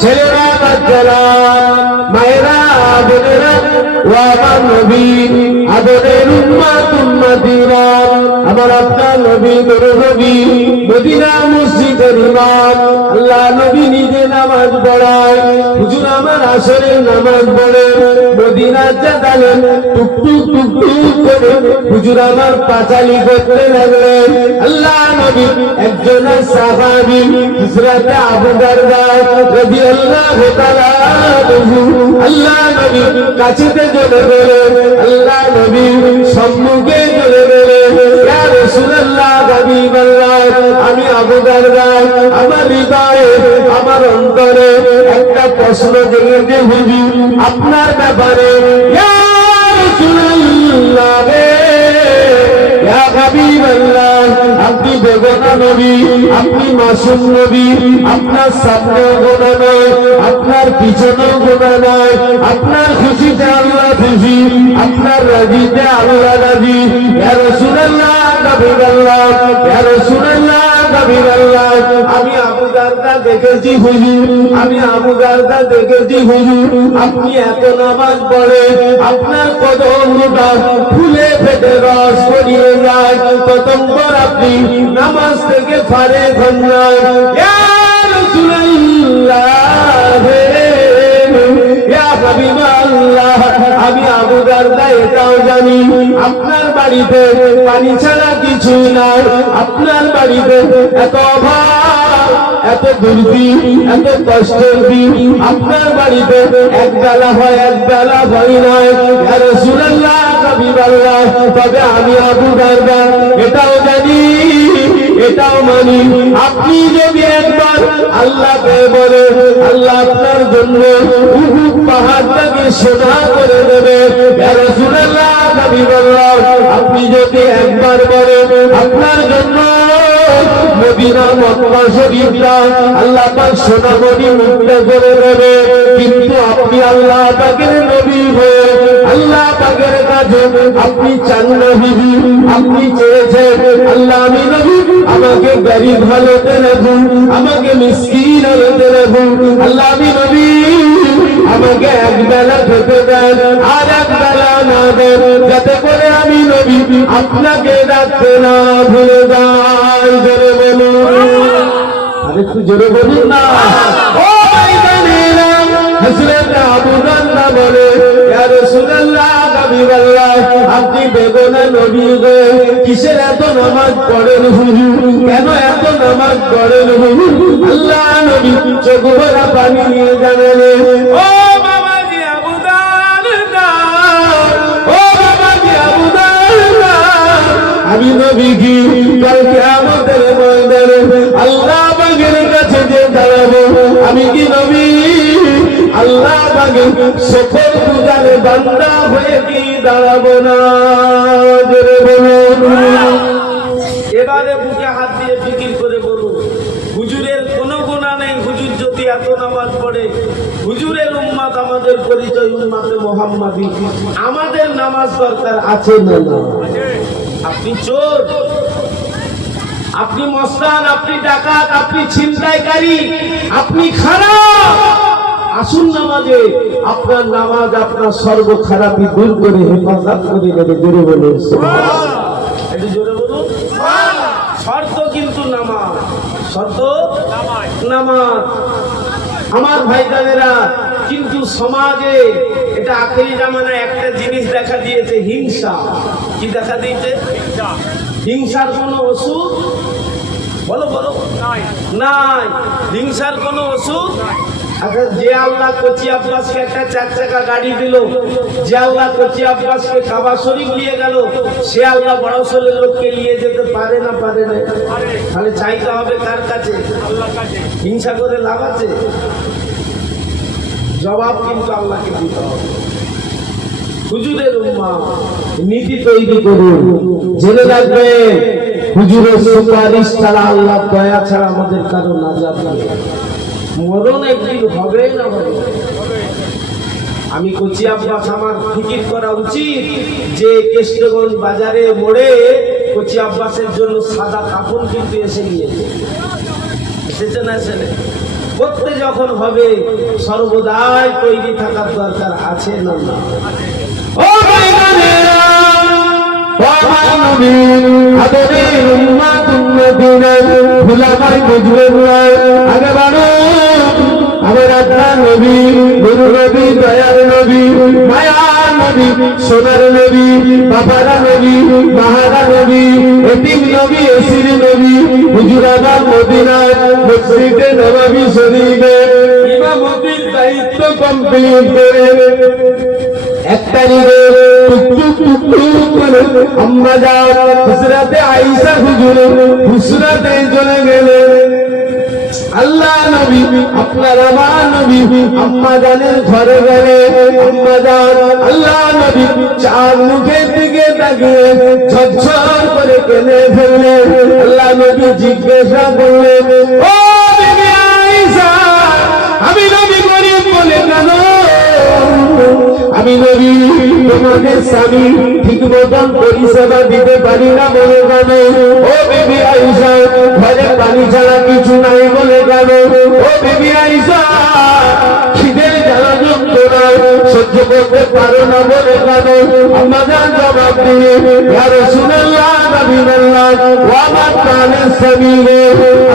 ছেলেরা বাচ্চারা মায়েরা বোনেরা ও আমার নবী আদরের উম্মত উম্মতিরা আমার আপনার নবী নূর নবী মদিনা মসজিদের ইমাম আল্লাহ নবী নিজে নামাজ পড়ায় হুজুর আমার আসরের নামাজ পড়ে মদিনার জানালেন টুকটুক টুকটুক করে হুজুর আমার পাঁচালি করতে লাগলেন আল্লাহ নবী একজন সাহাবী হযরত আবু দারদা রাদিয়াল্লাহু তাআলা আল্লাহ নবী কাছেতে চলে গেলেন আল্লাহ নবী সম্মুখে চলে গেলেন ইয়া রাসূলুল্লাহ হাবিবাল্লাহ আমি আবু দারদা আমার হৃদয়ে আমার অন্তরে একটা প্রশ্ন জেগেছে হুজুর আপনার ব্যাপারে ইয়া রাসূলুল্লাহ ইয়া হাবিবাল্লাহ আপনি বেগুনা নবী আপনি মাসুম নবী আপনার সামনেও গুনাহ নয় আপনার পিছনেও গুনাহ নয় আপনার খুশিতে আল্লাহ খুশি আপনার রাজিতে আল্লাহ রাজি ইয়া রাসূলুল্লাহ হাবিবাল্লাহ ইয়া রাসূলুল্লাহ হাবিবাল্লাহ আমি আবু দারদা দেখেছি হুজুর আমি আবু দারদা দেখেছি হুজুর আপনি এত নামাজ পড়েন আপনার কদমটা ফুলে ফেটে রস পড়িয়ে যায় প্রথমবার আপনি নামাজ থেকে ফারেক হন না ইয়া রাসূলুল্লাহ ইয়া হাবিবাল্লাহ আমি আবু দারদা এটাও জানি আপনার বাড়িতে পানি ছাড়া কিছুই নাই আপনার বাড়িতে এত অভাব এত দুর্দিন এত কষ্টের দিন আপনার বাড়িতে এক বেলা হয় এক বেলা হয় নয় ইয়া রাসূলুল্লাহ হাবিবাল্লাহ তবে আমি আবু দারদা এটাও জানি এটাও মানি আপনি যদি একবার আল্লাহকে বলে আল্লাহ আপনার জন্য উহুদ পাহাড়টাকে সোনা করে দেবে ইয়া রাসূলুল্লাহ হাবিবাল্লাহ আপনি যদি একবার বলে আপনার জন্য মদিনা মক্কা শরীফটা আল্লাহ পাক সোনা মণি মুক্ত করে দেবে কিন্তু আপনি আল্লাহ পাকের নবী হয়ে আল্লাহ পাকের কাছে আপনি চান না হুজুর আপনি চেয়েছেন আল্লাহ আমি নবী আমাকে গরিব হালতে রাখুন আমাকে মিসকিন হালতে রাখুন আল্লাহ আমি নবী আমাকে এক বেলা খেতে দেন আর এক বেলা না দেন যাতে করে আমি নবী আপনাকে রাখতে না ভুলে যাই জোরে বলুন আরেকটু জোরে বলুন না ও ভাইজানেরা হযরত আবু দারদা বলে ইয়া রাসূলুল্লাহ হাবিবাল্লাহ আপনি বেগুনা নবী গো কিসের এত নামাজ পড়েন হুজুর কেন এত নামাজ পড়েন হুজুর আল্লাহ নবী চোখ ভরা পানি নিয়ে জানালেন ও বাবাজি আবু দারদা ও বাবাজি আবু দারদা আমি নবী কি কাল কিয়ামতের ময়দানে আল্লাহ পাকের কাছে যে দাঁড়াবো আমি কি নবী আল্লাহ পাকের সকল পূজারে বান্দা হয়ে কি দাঁড়াবো না জোরে বলুন এবারে বুকে হাত দিয়ে ফিকির করে বলুন হুজুরের কোনো গুনাহ নেই হুজুর যদি এত নামাজ পড়ে হুজুরের উম্মত আমাদের পরিচয় উম্মতে মুহাম্মাদি আমাদের নামাজ দরকার আছে না আপনি চোর আপনি মস্তান আপনি ডাকাত আপনি ছিনতাইকারী আপনি খারাপ আসুন নামাজে আপনার নামাজ আপনার সর্ব খারাপি দূর করে হেফাজত করে দেবে জোরে বলুন একটু জোরে বলুন শর্ত কিন্তু নামাজ শর্ত নামাজ আমার ভাইজানেরা কিন্তু সমাজে এটা আখেরি জামানায় একটা জিনিস দেখা দিয়েছে হিংসা কি দেখা দিয়েছে হিংসার কোনো ওষুধ বলো বলো নাই হিংসার কোনো ওষুধ আচ্ছা যে আল্লাহ কোচি আব্বাসকে একটা 4 চাকা গাড়ি দিল যে আল্লাহ কোচি আব্বাসকে কাবা শরীফ নিয়ে গেল সে আল্লাহ বড়সলের লোককে নিয়ে যেতে পারে না তাহলে চাইতে হবে কার কাছে আল্লাহর কাছে হিংসা করে লাভ আছে জবাব কিন্তু আল্লাহকে দিতে হবে হুজুরের উম্মাহ নীতি তৈরি করুন জেনে রাখবেন হুজুরের সুপারিশ ছাড়া আল্লাহর দয়া ছাড়া আমাদের কারো নাজাত নেই মরণ একদিন হবে না হবে আমি কোচি আব্বাস আমার ফিকির করা উচিত যে কেষ্টগঞ্জ বাজারে মোড়ে কোচি আব্বাসের জন্য সাদা কাপড় কিন্তু এসে গিয়েছে এসেছে না এসে করতে যখন হবে সর্বদাই তৈরি থাকার দরকার আছে না না? ও ভাইরা ও আমার নবী আদরের উম্মত উম্মতিনা ভুলামাই বুঝবেন না আগে বাড়ো আমার আপনার নবী গুরু নবী দয়ার নবী মায়ার নবী সোনার নবী বাবারা নবী মাহারা নবী এতিম নবী এসির নবী হুজুরাবাদ মদিনায় মসজিদে নববী শরীফে ইমামতির দায়িত্ব কমপ্লিট করে এক তারিখে টুকটুক টুকটুক করে আম্মা যান হযরতে আয়েশা হুজুর হুজরাতে চলে গেলেন। আল্লাহ নবী আপনার আমার নবী আম্মা জানের ঘরে গেলে আম্মা জান আল্লাহ নবী চার মুখের দিকে তাকিয়ে ঝরঝর করে কেঁদে ফেললেন। আল্লাহ নবী জিজ্ঞাসা করলেন, ও বিবি আয়েশা, আমি নবী গরিব বলে কেন? আমি নবী তোমাদের স্বামী ঠিক মতন পরিষেবা দিতে পারি না বলে কেন? ও বিবি আয়েশা, ঘরে পানি ছাড়া কিছু নাই বলে কেন? ও বিবি আয়েশা, খিদে জ্বালা যন্ত্রণা সহ্য করতে পারো না বলে কেন? আম্মা জান জবাব দিয়ে, ইয়া রাসূলুল্লাহ, হাবিবাল্লাহ, ওয়া আমার প্রাণের স্বামী রে,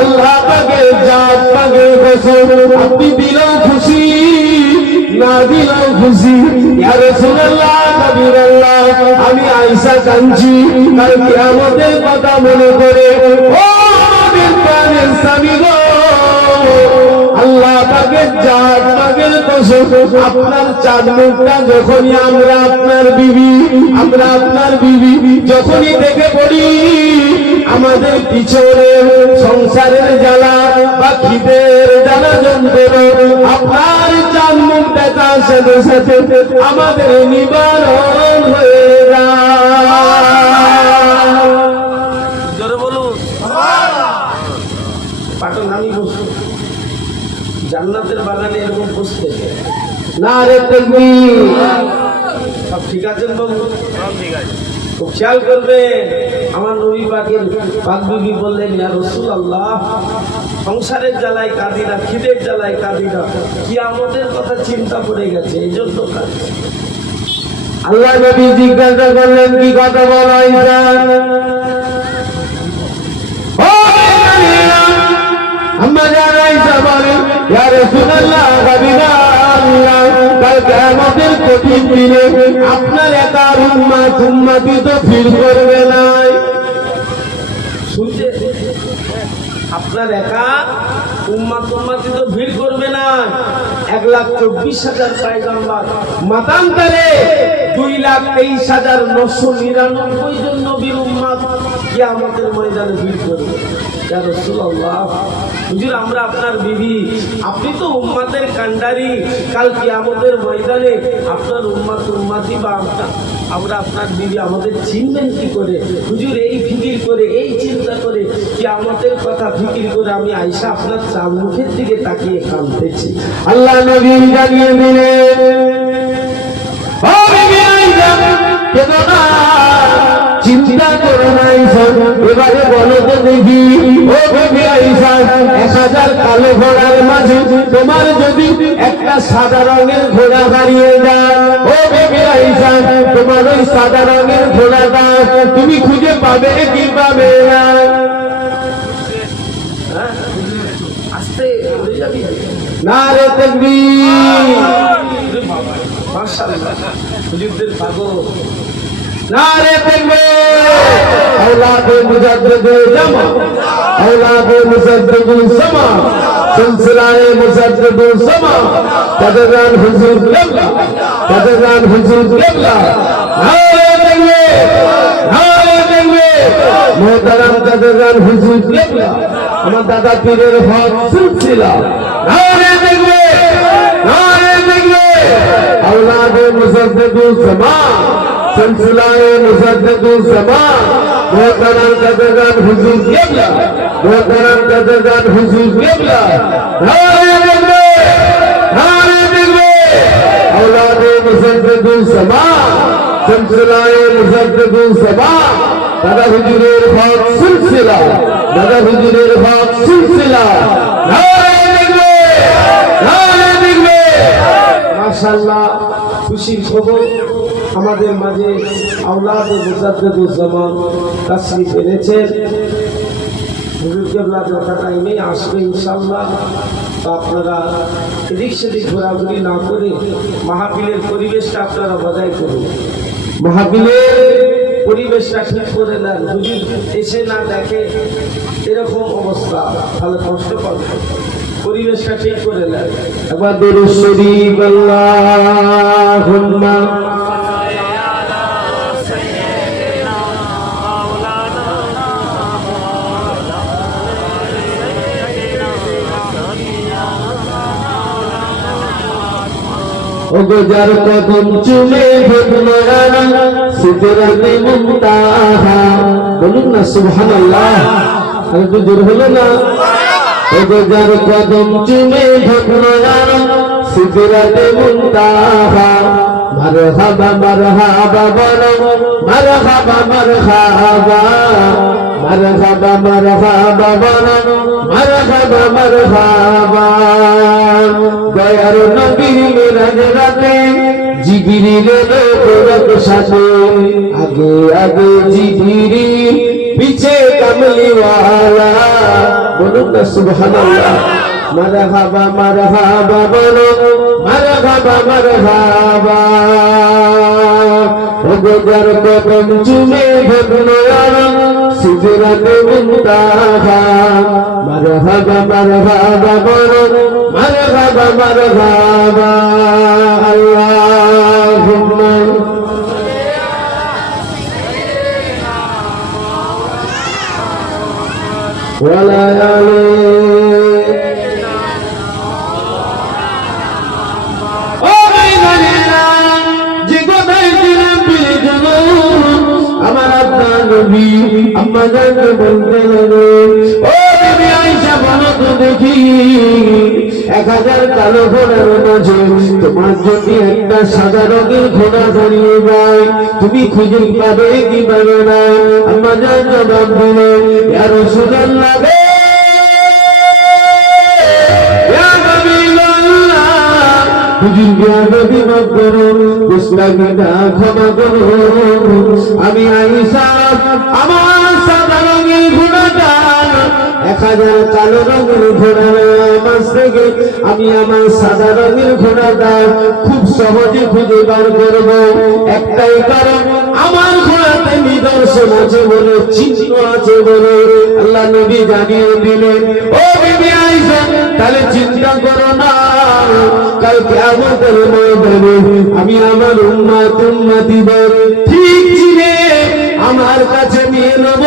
আল্লাহ পাকের জাত পাকের কসম, আপনি দিলেও খুশি না দিলেও খুশি। ইয়া রাসূলুল্লাহ, হাবিবাল্লাহ, আমি আয়েশা কাঁদছি কাল কিয়ামতের কথা মনে করে। ও আমাদের প্রাণের স্বামী গো, আল্লাহ পাকের জাত পাকের কসম, আপনার চাঁদ মুখটা যখনই আমরা আপনার বিবি যখনই দেখে পড়ি, আমাদের পিছনে সংসারের জ্বালা বা খিদের জ্বালা যন্ত্রণা আপনার চাঁদ মুখ দেখার সাথে সাথে আমাদের নিবারণ হয়ে যায়। জোরে বলুন পাটন। আমি বসবো জান্নাতের বাগানে এরকম বসতে নারে তাকবীর। সব ঠিক আছেন বাবু? খুব খেয়াল করবে। আমার নবী পাকের পাক বিবি বললেন, ইয়া রাসূলুল্লাহ, সংসারের জ্বালায় কাঁদি না, খিদের জ্বালায় কাঁদি না, কিয়ামতের কথা চিন্তা পড়ে গেছে, এই জন্য কাঁদছি। আল্লাহ নবী জিজ্ঞাসা করলেন, কি কথা বলো আয়েশা? ও আম্মা জান আয়েশা বলেন, ইয়া রাসূলুল্লাহ, হাবিবাল্লাহ, কাল কিয়ামতের কঠিন দিনে আপনার একার উম্মতি তো ফিল করবে না। শুনছে? আপনার একা উম্মতি তো ভিড় করবে না। 1,24,000 পয়গম্বর মাতান্তরে 2,23,999 জন নবীর উম্মত কিয়ামতের ময়দানে ভিড় করবে। ইয়া রাসূলুল্লাহ, হুজুর আমরা আপনার বিবি, আপনি তো উম্মতের কান্ডারি, কাল কিয়ামতের ময়দানে আপনার উম্মতি বা আমরা আপনার বিবি আমাদের চিনবেন কি করে? হুজুর এই ফিকির করে, এই চিন্তা করে, কিয়ামতের কথা ফিকির করে আমি আয়েশা আপনার চাঁদ মুখের দিকে তাকিয়ে কাঁদতেছি। আল্লাহ নবী জানিয়ে দিলেন, ও বিবি আয়েশা, কেঁদো না, চিন্তা করো না আয়েশা। এবারে বলো তো দেখি, ও বিবি আয়েশা, 1000 কালো ঘোড়ার মাঝে তোমার যদি একটা সাদা রঙের ঘোড়া হারিয়ে যায়, ও বিবি আয়েশা, তোমার ওই সাদা রঙের ঘোড়াটা তুমি খুঁজে পাবে কি পাবে না? আস্তে উড়ে যাবি। নারে তাকবীর। মাশাআল্লাহ, হুজুরদের পাগল। नारे तकबीर। औलादे मुजद्दिदे जमा, औलादे मुजद्दिदे समा, सिलसिलाए मुजद्दिदे समा, कदरान हुजूर क़िबला, कदरान हुजूर क़िबला। नारे तकबीर, नारे तकबीर। मोहतरम कदरान हुजूर क़िबला, আমার দাদা পীরের হক সিলসিলা। নারে তকবীর, নারে তকবীর। औलादे मुजद्दिदे समा, सिलसिलाए मुजद्दिदे समा, मोहतरम कदरान हुजूर क़िबला, मोहतरम कदरान हुजूर क़िबला। नारे तकबीर, नारे तकबीर। औलादे मुजद्दिदे समा, सिलसिलाए मुजद्दिदे समा, दादा हुजूरेर हक सिलसिला, दादा हुजूरेर हक सिलसिला। नारे तकबीर, মাশাআল্লাহ খুশির খবর আমাদের মাঝে আওলাদে মুজাদ্দিদুজ্জামান তাশরীফ এনেছেন। হুজুর কেবলা যথা টাইমে আসবে ইনশাআল্লাহ। তো আপনারা এদিক সেদিক ঘোরাঘুরি না করে মাহফিলের পরিবেশটা আপনারা বজায় করুন, মাহফিলের পরিবেশটা ঠিক করে নেন। হুজুর এসে না দেখে এরকম অবস্থা তাহলে কষ্ট পাবে, পরিবেশটা ঠিক করে নেন। একবার দরুদ শরীফ আল্লাহুম্মা ওগো যার কদম চুমে ভুললো না সিদরাতে মুনতাহা, বলুন না সুবহানাল্লাহ। আর একটু জোর হলো না। ওগো যার কদম চুমে ভুললো না সিদরাতে মুনতাহা, মারহাবা মারহাবা বলো, মারহাবা মারহাবা, মারহাবা মারহাবা বলো, মারহাবা মারহাবা। দয়ার নবীর মেরাজ রাতে জিবরিল এলো সাথে, আগে আগে জিবরিল পিছে কামলিওয়ালা, বলুন না সুবহানাল্লাহ। মারহাবা মারহাবা বলো, মারহাবা মারহাবা। ওগো যার কদম চুমে ভুললো না সিদরাতে মুনতাহা, মারহাবা মারহাবা বলো, মারহাবা মারহাবা। আল্লাহুম্মা ওয়ালা আলি ও মাইনানা জিগোদাই দিলাম বিজুন আমার আপনার নবী আম্মা জান বলতে লাগলো, ও বিবি আয়েশা বলো তো দেখি 1000 কালো ঘোড়ার মাঝে তোমার যদি একটা সাদা রঙের ঘোড়া দাঁড়িয়ে যায় তুমি খুঁজে পাবে কি পাবে না? আম্মা জান জবাব দিল, ইয়া রাসূলুল্লাহ গে, ইয়া হাবিবাল্লাহ, হুজুর কে নবী মাফ করুন, গুসলামি না ক্ষমা করুন। আমি আয়েশা আমার সাদা রঙের ঘোড়াটা 1000 কালো রঙের ঘোড়া মাঝ থেকে আমি আমার সাদা রঙের ঘোড়াটা খুব সহজে খুঁজে বার করব। একটাই কারণ, আমার ঘোড়াতে নিদর্শন আছে বলে, চিহ্ন আছে বলে আল্লাহ নবী জানিয়ে দিলেন। ও বিবি আয়েশা, তাহলে চিন্তা করো না, কাল কিয়ামতের ময়দানে আমি আমার উম্মতিদের ঠিক চিনে আমার কাছে নিয়ে নেব।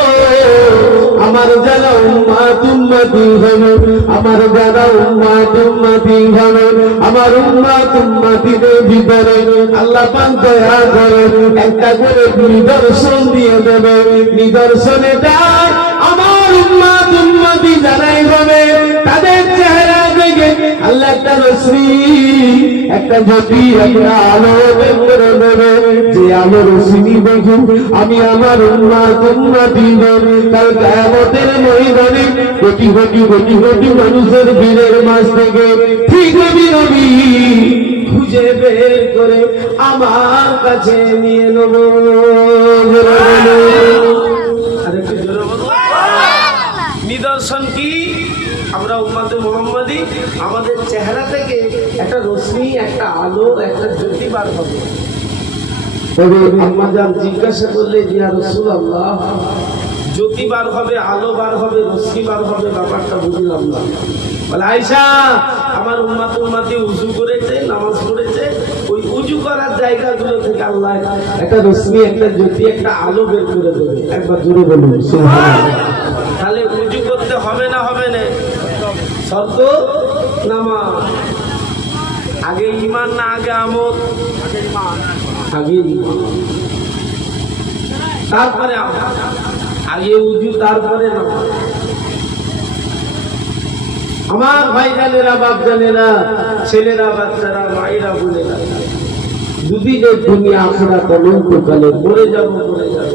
আমার যারা উম্মতি হবে, আমার যারা উম্মতি হবে, আমার উম্মতিদের ভিতরে আল্লাহ পাক দয়া করে একটা করে নিদর্শন দিয়ে দেবে। নিদর্শনে দেয় আমার উম্মতি যারাই হবে তাদের চেহারা দেখে আল্লাহ একটা রশ্মি, একটা জ্যোতি, একটা আলো বের করে দেবে। যে আলো রশ্মি দেখুন আমি আমার উম্মতিদের কাল কিয়ামতের ময়দানে কোটি কোটি কোটি কোটি মানুষের ভিড়ের মাঝ থেকে ঠিক নবী নবী খুঁজে বের করে আমার কাছে নিয়ে নেব। আরেকটু জোরে বলো। নিদর্শন কি? আমরা উম্মতে মুহাম্মাদি, আমাদের চেহারা থেকে একটা রশ্মি, একটা আলো, একটা জ্যোতি বার হবে। তবে আম্মা জান জিজ্ঞাসা করলে, ইয়া রাসূলুল্লাহ, জ্যোতি বার হবে, আলো বার হবে, রশ্মি বার হবে, ব্যাপারটা বুঝলাম না। বলে আয়েশা, আমার উম্মতি উযু করেছে, নামাজ পড়েছে, ওই উযু করার জায়গাগুলো থেকে আল্লাহ একটা রশ্মি, একটা জ্যোতি, একটা আলো বের করে দেবে। একবার জোরে বলুন সুবহানাল্লাহ। তাহলে উযু করতে হবে না, হবে না? শর্ত নামাজ। আগে ঈমান না আগে আমল? আগে ঈমান, তারপরে আমল। আগে উযু, তারপরে নামাজ। আমার ভাই জানেরা, বাপ জানেরা, ছেলেরা, বাচ্চারা, মায়েরা, বোনেরা, দুদিনের দুনিয়া আখিরাত অনন্তকালে মরে যাব, মরে যাব।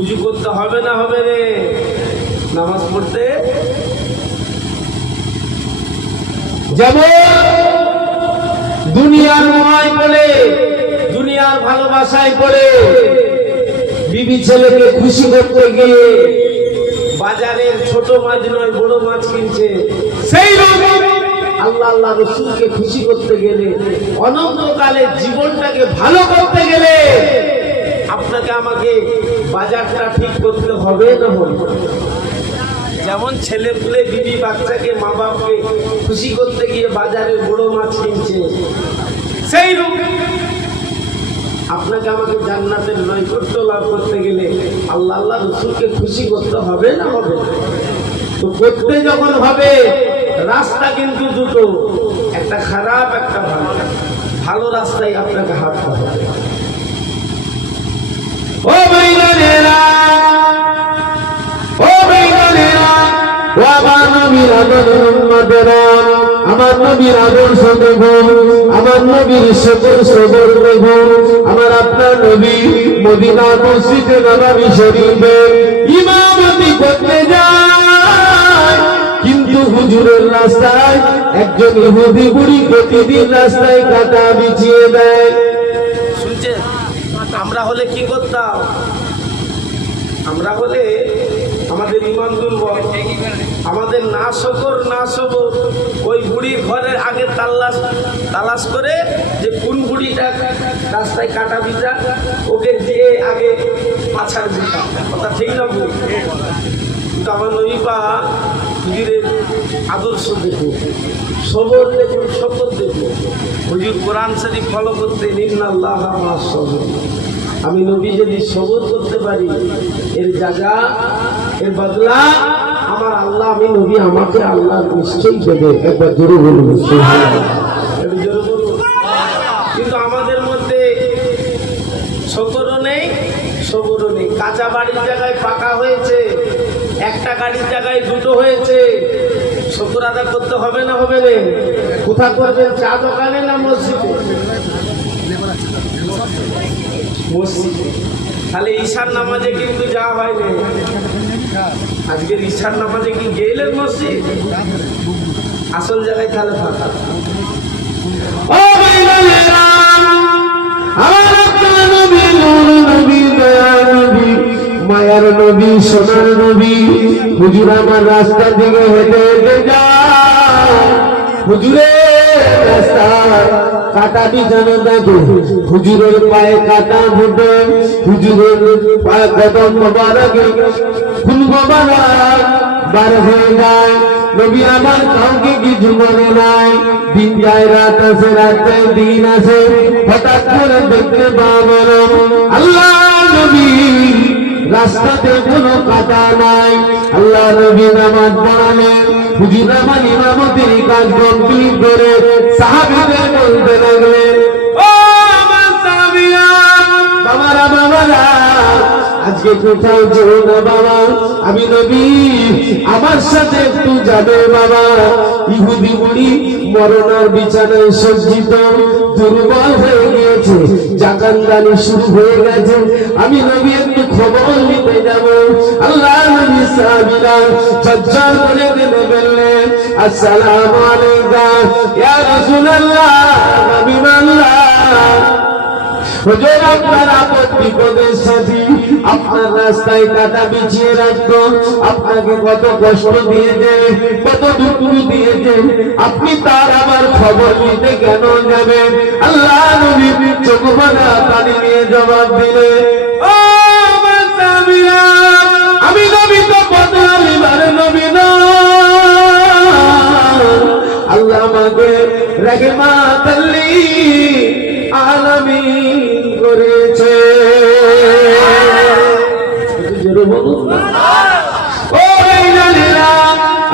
উযু করতে হবে না, হবে রে? নামাজ পড়তে যেমন দুনিয়া দুনিয়ার মোহায় পড়ে, দুনিয়ার ভালোবাসায় পড়ে বিবি ছেলেকে খুশি করতে গিয়ে বাজারের ছোট মাছ নয় বড় মাছ কিনছে। সেই রকম আল্লাহ আল্লাহ রসুলকে খুশি করতে গেলে, অনন্তকালে জীবনটাকে ভালো করতে গেলে আপনাকে আমাকে বাজারটা ঠিক করতে হবে না হবে? যেমন ছেলে পুলে বিবি বাচ্চাকে মা বাপকে খুশি করতে গিয়ে বাজারে বড় মাছ কিনছে, সেই রকম আপনাকে আমাকে জান্নাতের নৈকট্য লাভ করতে গেলে আল্লাহ আল্লাহ রসুলকে খুশি করতে হবে না হবে? তো করতে যখন হবে, রাস্তা কিন্তু দুটো, একটা খারাপ একটা ভালো। ভালো রাস্তায় আপনাকে হাঁটতে হবে। ও ভাইরা, ও ভাইরা, ও আমার নবীর আদরের উম্মতেরা, আমার নবীর আদর্শ দেখুন, আমার নবীর সকল সবর দেখুন। আমার আপনার নবী মদিনা মসজিদে নববী শরীফে ইমামতি করতে যায়, কিন্তু হুজুরের রাস্তায় একজন ইহুদি বুড়ি প্রতিদিন রাস্তায় কাঁটা বিছিয়ে দেয়। শুনছেন? আমরা হলে কি করতাম? আমরা হলে আমাদের ইমান দুর্বল, আমাদের না শকর না সবর, ওই বুড়ির ঘরের আগে তালাশ করে যে কোন বুড়িটা রাস্তায় কাটা বিছা, ওকে দিয়ে আগে পাছার দিতাম। কথা ঠিক না ভুল? কিন্তু আমার নবীপা হুজুরের আদর্শ দেখুন, সবর দেখুন, শকর দেখুন। হুজুর কোরআন শরীফ ফলো করতে ইন্নাল্লাহ মা'আস সাবিরিন। আমি নবী যদি সবর করতে পারি, এর জাযা, এর বদলা আমার আল্লাহ, আমি নবী আমাকে আল্লাহ নিশ্চয়ই দেবে। একবার জোরে বলুন সুবহানাল্লাহ। একটু জোরে বলুন। কিন্তু আমাদের মধ্যে শকরও নেই, সবরও নেই। কাঁচা বাড়ির জায়গায় পাকা হয়েছে, একটা গাড়ির জায়গায় দুটো হয়েছে। শকর আদা করতে হবে না হবে না? কোথা করবেন? চা দোকানে না মসজিদে? মসজিদে। তাহলে ঈশার নামাজে কিন্তু যাওয়া হয় না। আজকের ঈশার নামাজে কি গেলেন মসজিদ? আসল জায়গায় তাহলে ফাঁকা। ও ভাইরা, আমার আপনার নবী, নূর নবী, দয়ার নবী, মায়ার নবী, সোনার নবী, হুজুর আমার রাস্তা দিকে হেঁটে হেঁটে যায়। হুজুরের রাস্তা কাটা বিছানো দেখো, হুজুরের পায়ে কাটা ফুটে, হুজুরের পায়ে কদম মোবারকে ফুল মোবারক বার হয়ে যায়। নবী আমার কাউকে কিছু মনে নাই, দিন যায় রাত আসে, রাতে দিন আসে, হঠাৎ করে দেখতে পাবেন আল্লাহ নবী রাস্তাতে কোনো কাটা নাই। আল্লাহ নবী নামাজ পড়ালেন, হুজুর আমার ইমামতির কাজ কমপ্লিট করে সাহাবীদের বলতে লাগলেন, ও আমার সাহাবীরা, বাবারা বাবারা, আজকে কোথাও যেও না বাবা, আমি নবী, আমার সাথে একটু যাবে বাবা। ইহুদি বুড়ি মরণার বিছানায় সজ্জিত, দুর্বল হয়ে গিয়েছে, জাকানদানি শুরু হয়ে গেছে, আমি নবী একটু খবর নিতে যাব। আল্লাহ নবী সাহাবীরা ঝরঝর করে কেঁদে ফেললেন, আসসালামু আলাইকা ইয়া রাসূলুল্লাহ, হাবিবাল্লাহ। হুজুর আপনার আপদ বিপদের সাথী, আপনার রাস্তায় কাটা বিছিয়ে রাখতো, আপনাকে কত কষ্ট দিয়েছে, কত দুঃখ দিয়েছে, আপনি তার আবার খবর নিতে কেন যাবেন? আল্লাহ নবী চোখ ভরা পানি নিয়ে জবাব দিলে, ও আমার সাহাবীরা, আমি নবী তো বদলালিবার নবী না, আল্লাহ আমাকে রাহমাতাল লিল আলামিন করেছে। ও ভাইরা,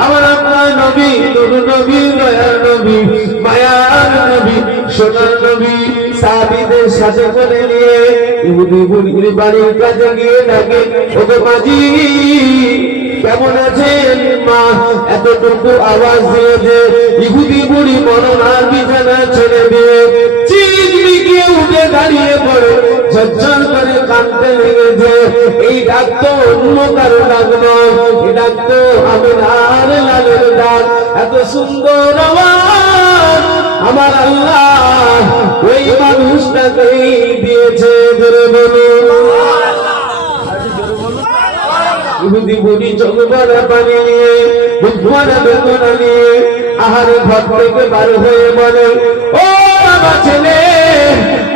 আমার আপনার নবী, নূর নবী, দয়ার নবী, মায়ার নবী, সোনার নবী সাহাবীদের সাথে করে নিয়ে ইহুদি বুড়ির বাড়ির কাছে গিয়ে ডাকে, ও তো মাঝি, কেমন আছেন মা? এতটুকু আওয়াজ দিয়েছে, ইহুদি বুড়ি মরণার বিছানা ছেড়ে দিয়ে চিৎমিকিয়ে উঠে দাঁড়িয়ে পড়ে, ঝরঝর করে কাঁদতে লেগেছে। এই ডাক তো অন্য কারো ডাক নয়, এই ডাক তো আমিনার লালের ডাক। এত সুন্দর আওয়াজ আমার আল্লাহ ওই মানুষটাকেই দিয়েছে। ধরে বলুন ইহুদি বুড়ি চোখ ভরা পানি নিয়ে বুক ভরা বেদনা নিয়ে আহারে ঘর থেকে বার হয়ে বলে, ও বাবা ছেলে,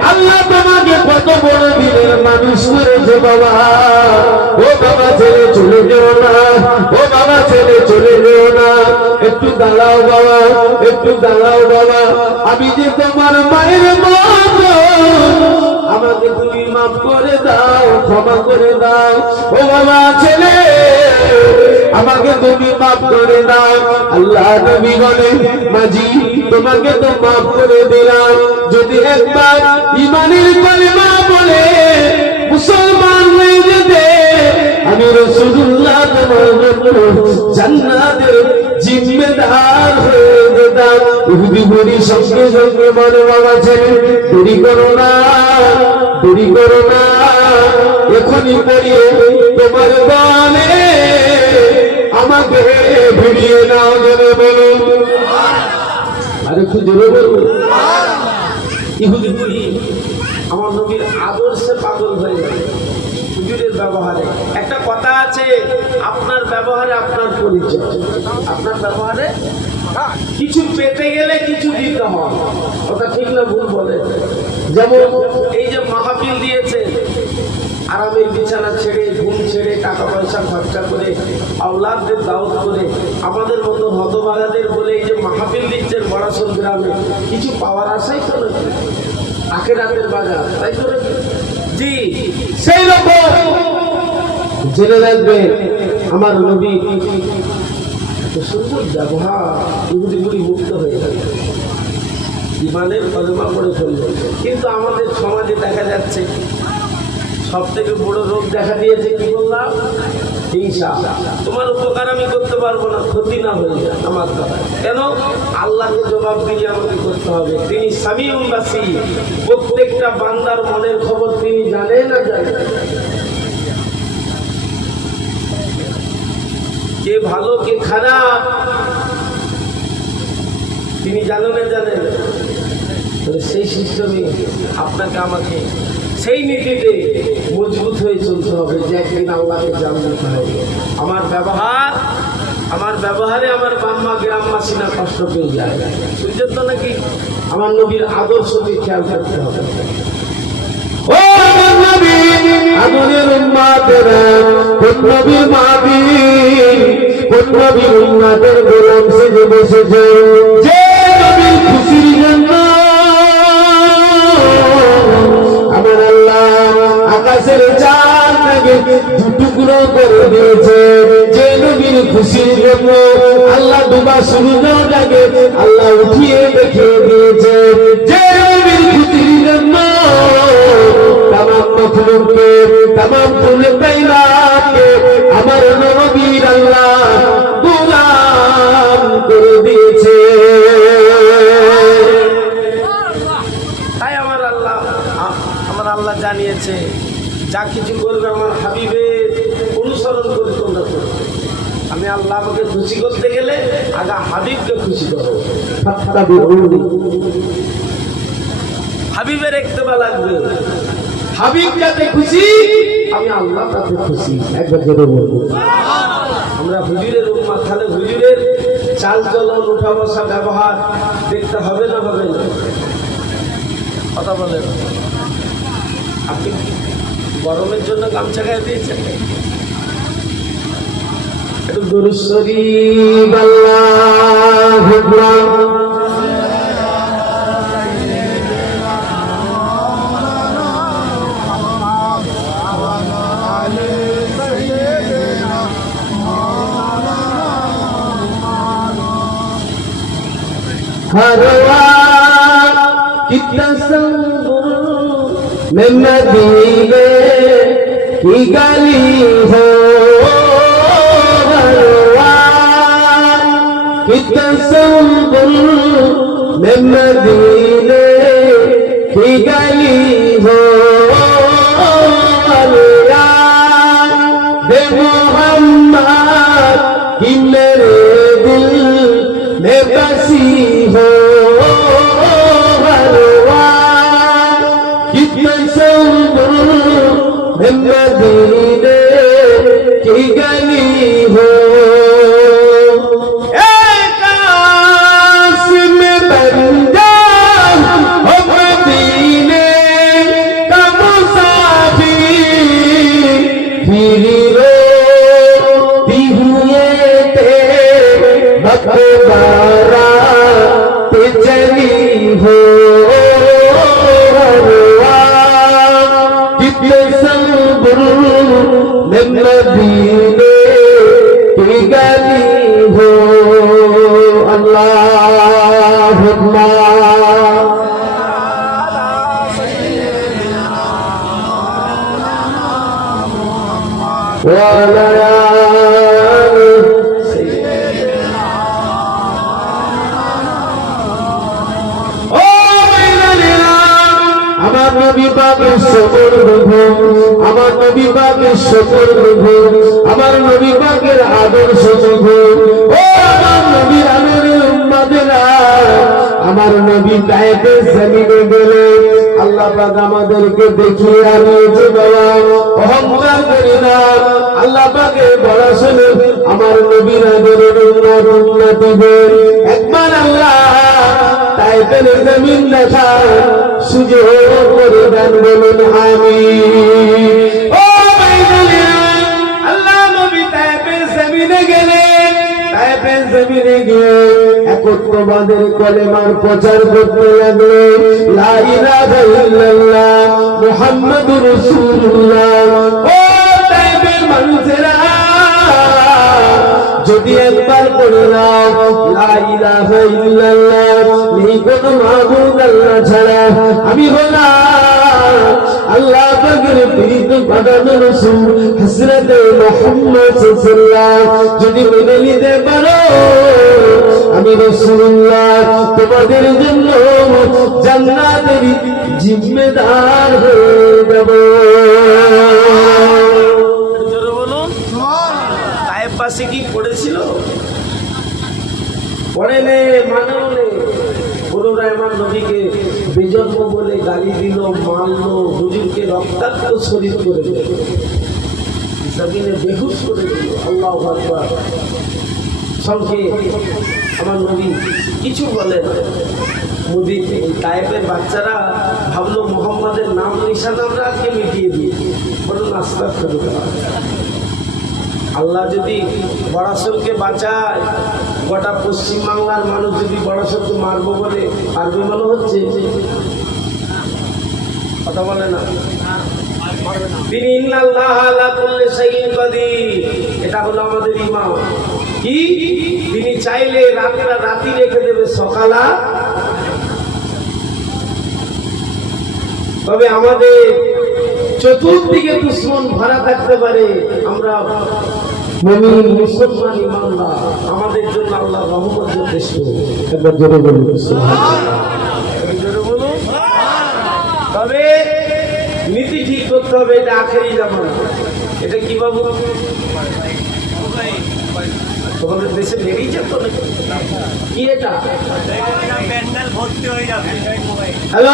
আল্লাহ তোমাকে কত বড় দিনের মানুষ করেছে বাবা। ও বাবা ছেলে চলে যেও না, ও বাবা ছেলে চলে যেও না, একটু দাঁড়াও বাবা, একটু দাঁড়াও বাবা, আমি যে তোমার মায়ের মতো, আমাকে তুমি মাফ করে দাও, ক্ষমা করে দাও। ও বাবা ছেলে, আমাকে তুমি মাফ করে দাও। আল্লাহ নবী বলে, মাঝি তোমাকে তো মাফ করে দিলাম, যদি একবার ঈমানের কালিমা বলে মুসলমান হয়ে যেতে, আমি রাসূলুল্লাহ তোমার জন্য জান্নাতের জিম্মেদার হয়ে যেতাম। ইহুদি বুড়ি সঙ্গে সঙ্গে বলে, বাবা ছেলে দেরি করো না, দেরি করো না, এখনই পড়িয়ে তোমার বলে আমাকে ভিড়িয়ে নাও। জোরে বলুন, আরে একটু জোরে বলুন। ইহুদি বুড়ি আমার নবীর আদর্শে পাগল হয়ে গেল, হুজুরের ব্যবহারে। একটা কথা আছে, আপনার ব্যবহারে আপনার পরিচয়। আপনার ব্যবহারে কিছু পেতে গেলে কিছু দিতে হয়, কথা ঠিক না ভুল বলে? যেমন এই যে মাহফিল দিয়েছে, আরামের বিছানা ছেড়ে, ঘুম ছেড়ে, টাকা পয়সা খরচা করে, আওলাদদের দাওয়াত করে, আমাদের মতো হতভাগাদের বলে এই যে মাহফিল দিচ্ছেন বড়াসন গ্রামে, কিছু পাওয়ার আশাই তো নাকি? আখেরাতের বাজার, তাই তো নাকি? জি, সেই রকম জেনে রাখবে আমার নবী সুন্দর ব্যবহার, ইহুদি বুড়ি মুক্ত হয়ে গেল, ঈমানের কলেমা পড়ে ফেলল। কিন্তু আমাদের সমাজে দেখা যাচ্ছে সব থেকে বড় রোগ দেখা দিয়েছে, কি বললাম? হিংসা। তোমার উপকার আমি করতে পারবো না, ক্ষতি না হয়ে যায় আমার দ্বারা। কেন? আল্লাহকে জবাব দিয়ে আমাকে করতে হবে। তিনি সামিউল বাসীর, প্রত্যেকটা বান্দার মনের খবর তিনি জানেন না জানেন। কে ভালো কে খারাপ তিনি জানেন না জানেন। সেই সিস্টেমে আপনাকে আমাকে সেই নীতিতে মজবুত হয়ে চলতে হবে যে একদিন আল্লাহকে জানতে হবে। আমার ব্যবহারে আমার বাম্মা গ্রামবাসীরা কষ্ট পেয়ে যায়, বুঝছেন তো নাকি? আমার নবীর আদর্শকে খেয়াল করতে হবে। ও আমার নবী, আদরের উম্মতেরা, কোন নবীর মাবি, কোন নবীর উম্মতের গোলাম সেজে বসেছে, যে নবীর খুশির জন্য আমার আল্লাহ আকাশের চাঁদকে দুটুকরো করে দিয়েছে, যে নবীর খুশির জন্য আল্লাহ ডুবা সূর্যটাকে আল্লাহ উঠিয়ে দেখিয়ে দিয়েছে, যে নবীর খুশির জন্য তামাম মখলুককে, তামাম ফুলে কায়নাতকে আমার নবীর আল্লাহ গোলাম করে দিয়েছে। তাই আমার আল্লাহ জানিয়েছে, যা কিছু করবে আমার হাবিবের অনুসরণ করে তোমরা করবে। আমি আল্লাহ আমাকে খুশি করতে গেলে আগে হাবিবকে খুশি করবো। হাবিবের ইত্তেবা লাগবে, হাবিব যাতে খুশি, আমি আল্লাহ তাতে খুশি। একবার জোরে বলবো। আমরা হুজুরের উম্মত, তাহলে হুজুরের চাল চলন, উঠা বসা, ব্যবহার দেখতে হবে না হবে না? কথা বলেন। আপনি গরমের জন্য গামছা গায়ে দিয়েছেন, একটু দুরূদ শরীফ আল্লাহু আকবার। कितना मैं मदीने की गली हो, कितना मैं मदीने की गली हो, दे मोहम्मद की मेरे दिल में बसी हो। रात चली हो कितने संबुर मदीने की गली हो अल्लाहुम्मा আমার নবী পাকের শকর গ্রহণ আমার নবী পাকের শকর গ্রহণ আমার নবী পাকের আদর্শ গ্রহণ ও আমার নবীর আদরের উম্মতেরা আমার নবী তায়েফের জমিনে গেলে আল্লাহ পাক আমাদেরকে দেখিয়ে আনিয়েছে বাবা অহংকার করি না আল্লাহ পাকের বড় শুনে আমার নবীর আদরের উম্মতদের একবার আল্লাহ তায়েফের জমিন দেখা সুযোগ করে দেন বলুন আমিন ও ভাইজানেরা আল্লাহ নবী তায়েফের জমিনে গেলেন তায়েফের জমিনে গিয়ে একত্ববাদের কলেমার প্রচার করতে লাগলেন লা ইলাহা ইল্লাল্লাহ মুহাম্মাদুর রাসূলুল্লাহ ও তায়েফের মানুষেরা যদি একবার পড়ে নাও লা ইলাহা ইল্লাল্লাহ নেই কোনো মাবুদ আল্লাহ ছাড়া আমি হলাম আল্লাহ পাকের প্রিয় পাঠানো রাসূল হযরত মুহাম্মদ সাল্লাল্লাহু যদি মেনে নিতে পারো আমি রাসূলুল্লাহ তোমাদের জন্য জান্নাতের জিম্মেদার হয়ে যাব পাশে কি পড়েছিল পড়েনে মানলে পুনরায় আমার নবীকে বেজন্ম বলে গালি দিল মারলো হুজুরকে রক্তাক্ত শরীর করে দিল জমিনে বেহুশ করে দিল আল্লাহু আকবার সঙ্গে আমার নবী কিছু বলে না মুদি তায়েফের বাচ্চারা ভাবলো মোহাম্মদের নাম নিশান আমরা আজকে মিটিয়ে দিই বড় নাস্তা করে আল্লাহ যদি বড়াসরকে বাঁচায় গোটা পশ্চিমবাংলার মানুষ যদি বড়াসরকে মারবো বলে পারবে মনে হচ্ছে কথা বলে না তিনি ইন্নাল্লাহ আলা কুল্লি শাইইন কাদির এটা হলো আমাদের ইমাম কি তিনি চাইলে রাতি রেখে দেবে সকালা তবে আমাদের চতুর্দিকে দুশ্মন ভরা থাকতে পারে আমরা মুমিন মুসলমান ইমানদার আমাদের জন্য আল্লাহ রহমত যথেষ্ট একবার জোরে বলুন তবে নীতি ঠিক করতে হবে এটা আখেরি জামানা এটা কি বাবু তোমাদের দেশে লেগেই যেত কি এটা হ্যালো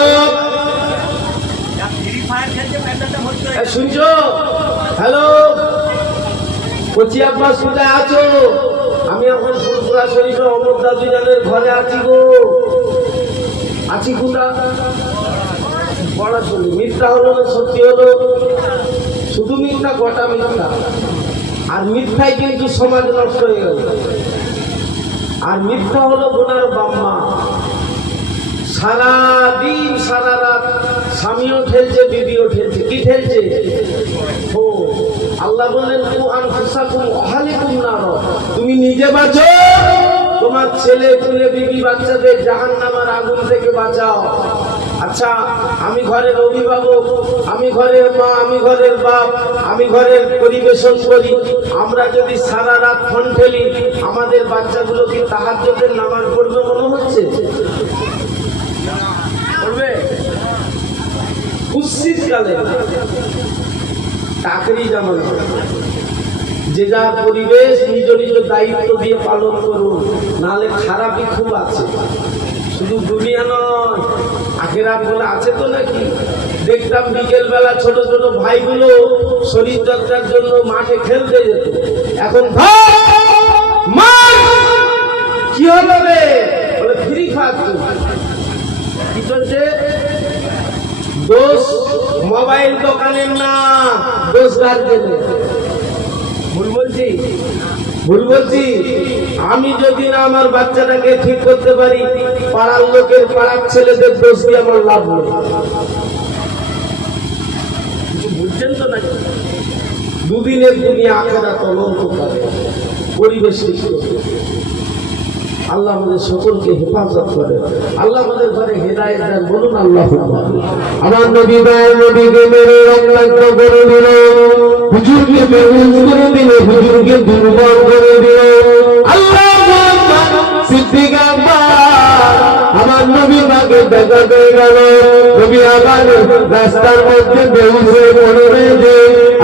শুনছো হ্যালো কচি আব্বাস কোথায় আছো আমি এখন ফুলপুরা শরীফের অমর দাদুজানের ঘরে আছি গো আছি কোথা পড়াশুনি মিথ্যা হলো না সত্যি হলো শুধু মিথ্যা গোটা মিথ্যা আর মিথ্যায় কিন্তু সমাজ নষ্ট হয়ে গেল আর মিথ্যা হলো গোনার বাম্মা সারাদিন সারা রাত স্বামীও ঠেলছে বিবিও ঠেলছে কি ঠেলছে ও আল্লাহ বললেন কু আনফুসাকুম আহলিকুম নার তুমি নিজে বাঁচো তোমার ছেলে পুলে বিবি বাচ্চাদের জাহান্নামের আগুন থেকে বাঁচাও আচ্ছা আমি ঘরের অভিভাবক আমি ঘরের মা আমি ঘরের বাপ আমি ঘরের পরিবেশন করি আমরা যদি সারা রাত ফোন ঠেলি আমাদের বাচ্চাগুলো কি তাহাজ্জুদের নামাজ পড়বে মনে হচ্ছে পড়বে শীতকালে চাকরি যেমন যে যা পরিবেশ নিজ নিজ দায়িত্ব দিয়ে পালন করুন নাহলে খারাপই খুব আছে শুধু দুনিয়া নয় আখেরাত বলে আছে তো নাকি দেখতাম বিকেল বেলা ছোট ছোট ভাইগুলো শরীর চর্চার জন্য মাঠে খেলতে যেত এখন কি হলো রে বলে ফ্রি ফায়ার কি চলছে দোষ মোবাইল দোকানের না দোষ গার্জেনের ভুল বলছি ভুল বলছি? আমি যদি না আমার বাচ্চাটাকে ঠিক করতে পারি, পাড়ার লোকের পাড়ার ছেলেদের দোষ দিয়ে আমার লাভ নেই। কিছু বুঝছেন তো নাকি? দুদিনের দুনিয়া আখেরাত তদন্ত করে পরিবেশ সৃষ্টি করে। আল্লাহ আমাদের সকলকে হেফাজত করে, আল্লাহ আমাদের ঘরে হেদায়েত দেন। বলুন আল্লাহ। আমার নবী দয়াল নবীকে মেরে রক্তাক্ত করে দিল, হুজুরকে বেহুশ করে দিল, হুজুরকে দুর্বল করে দিল। আল্লাহু আকবার। সিদ্দিক আকবর আমার নবী পাকে দেখা পেয়ে গেল। নবী আবার রাস্তার মধ্যে বেহুশ হয়ে পড়ে রয়েছে।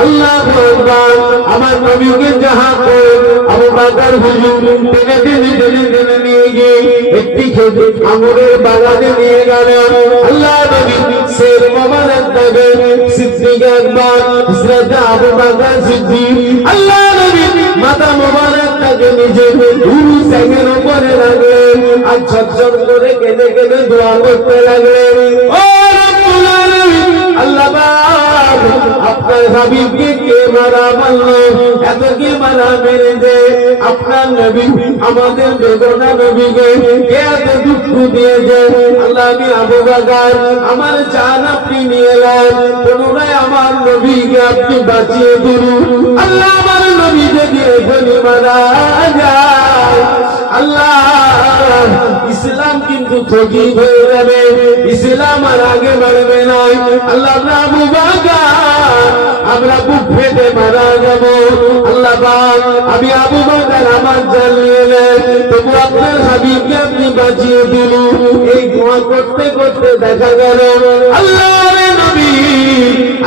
আল্লাহু আকবার। আমার নবীকে যাহা করে আবু বকর হুজুর টেনে টেনে টেনে টেনে নিয়ে গিয়ে একটি খেতে আঙুরের বাগানে নিয়ে গেল। আল্লাহ নবী শের মোবারক দেবে সিদ্দিক আকবর হযরত আবু বকর সিদ্দিক আল্লাহ নবী মাথা মোবারকটাকে নিজে উরু সাইকের উপরে রাখলেন আর ঝরঝর করে কেঁদে কেঁদে দোয়া করতে লাগলেন। ও রব্বুল আলামিন, আল্লাহ পাক আপনার হাবিবকে কে মারা মারলো, এত কি মারা মেরেছে আপনার নবী আমাদের বেদনা নবীকে কে এত দুঃখ দিয়েছে। আল্লাহ আমি আবু বকর আমার জান আপনি নিয়ে এলেন, পুনরায় আমার নবীকে আপনি বাঁচিয়ে দিন। আল্লাহ আমার নবী যদি এখনই মারা যায়, আল্লাহ ইসলাম কিন্তু ঠকি হয়ে যাবে, ইসলাম আর আগে বাড়বে না। আল্লাহ আবু বকর আমরা বুক ফেটে মারা যাব। আল্লাহ পাক আমি আবু বকর আমার জান নিয়ে এলেন, তবু আপনার হাবিবকে আপনি বাঁচিয়ে দিন। এই দোয়া করতে করতে দেখা গেল আল্লাহর নবী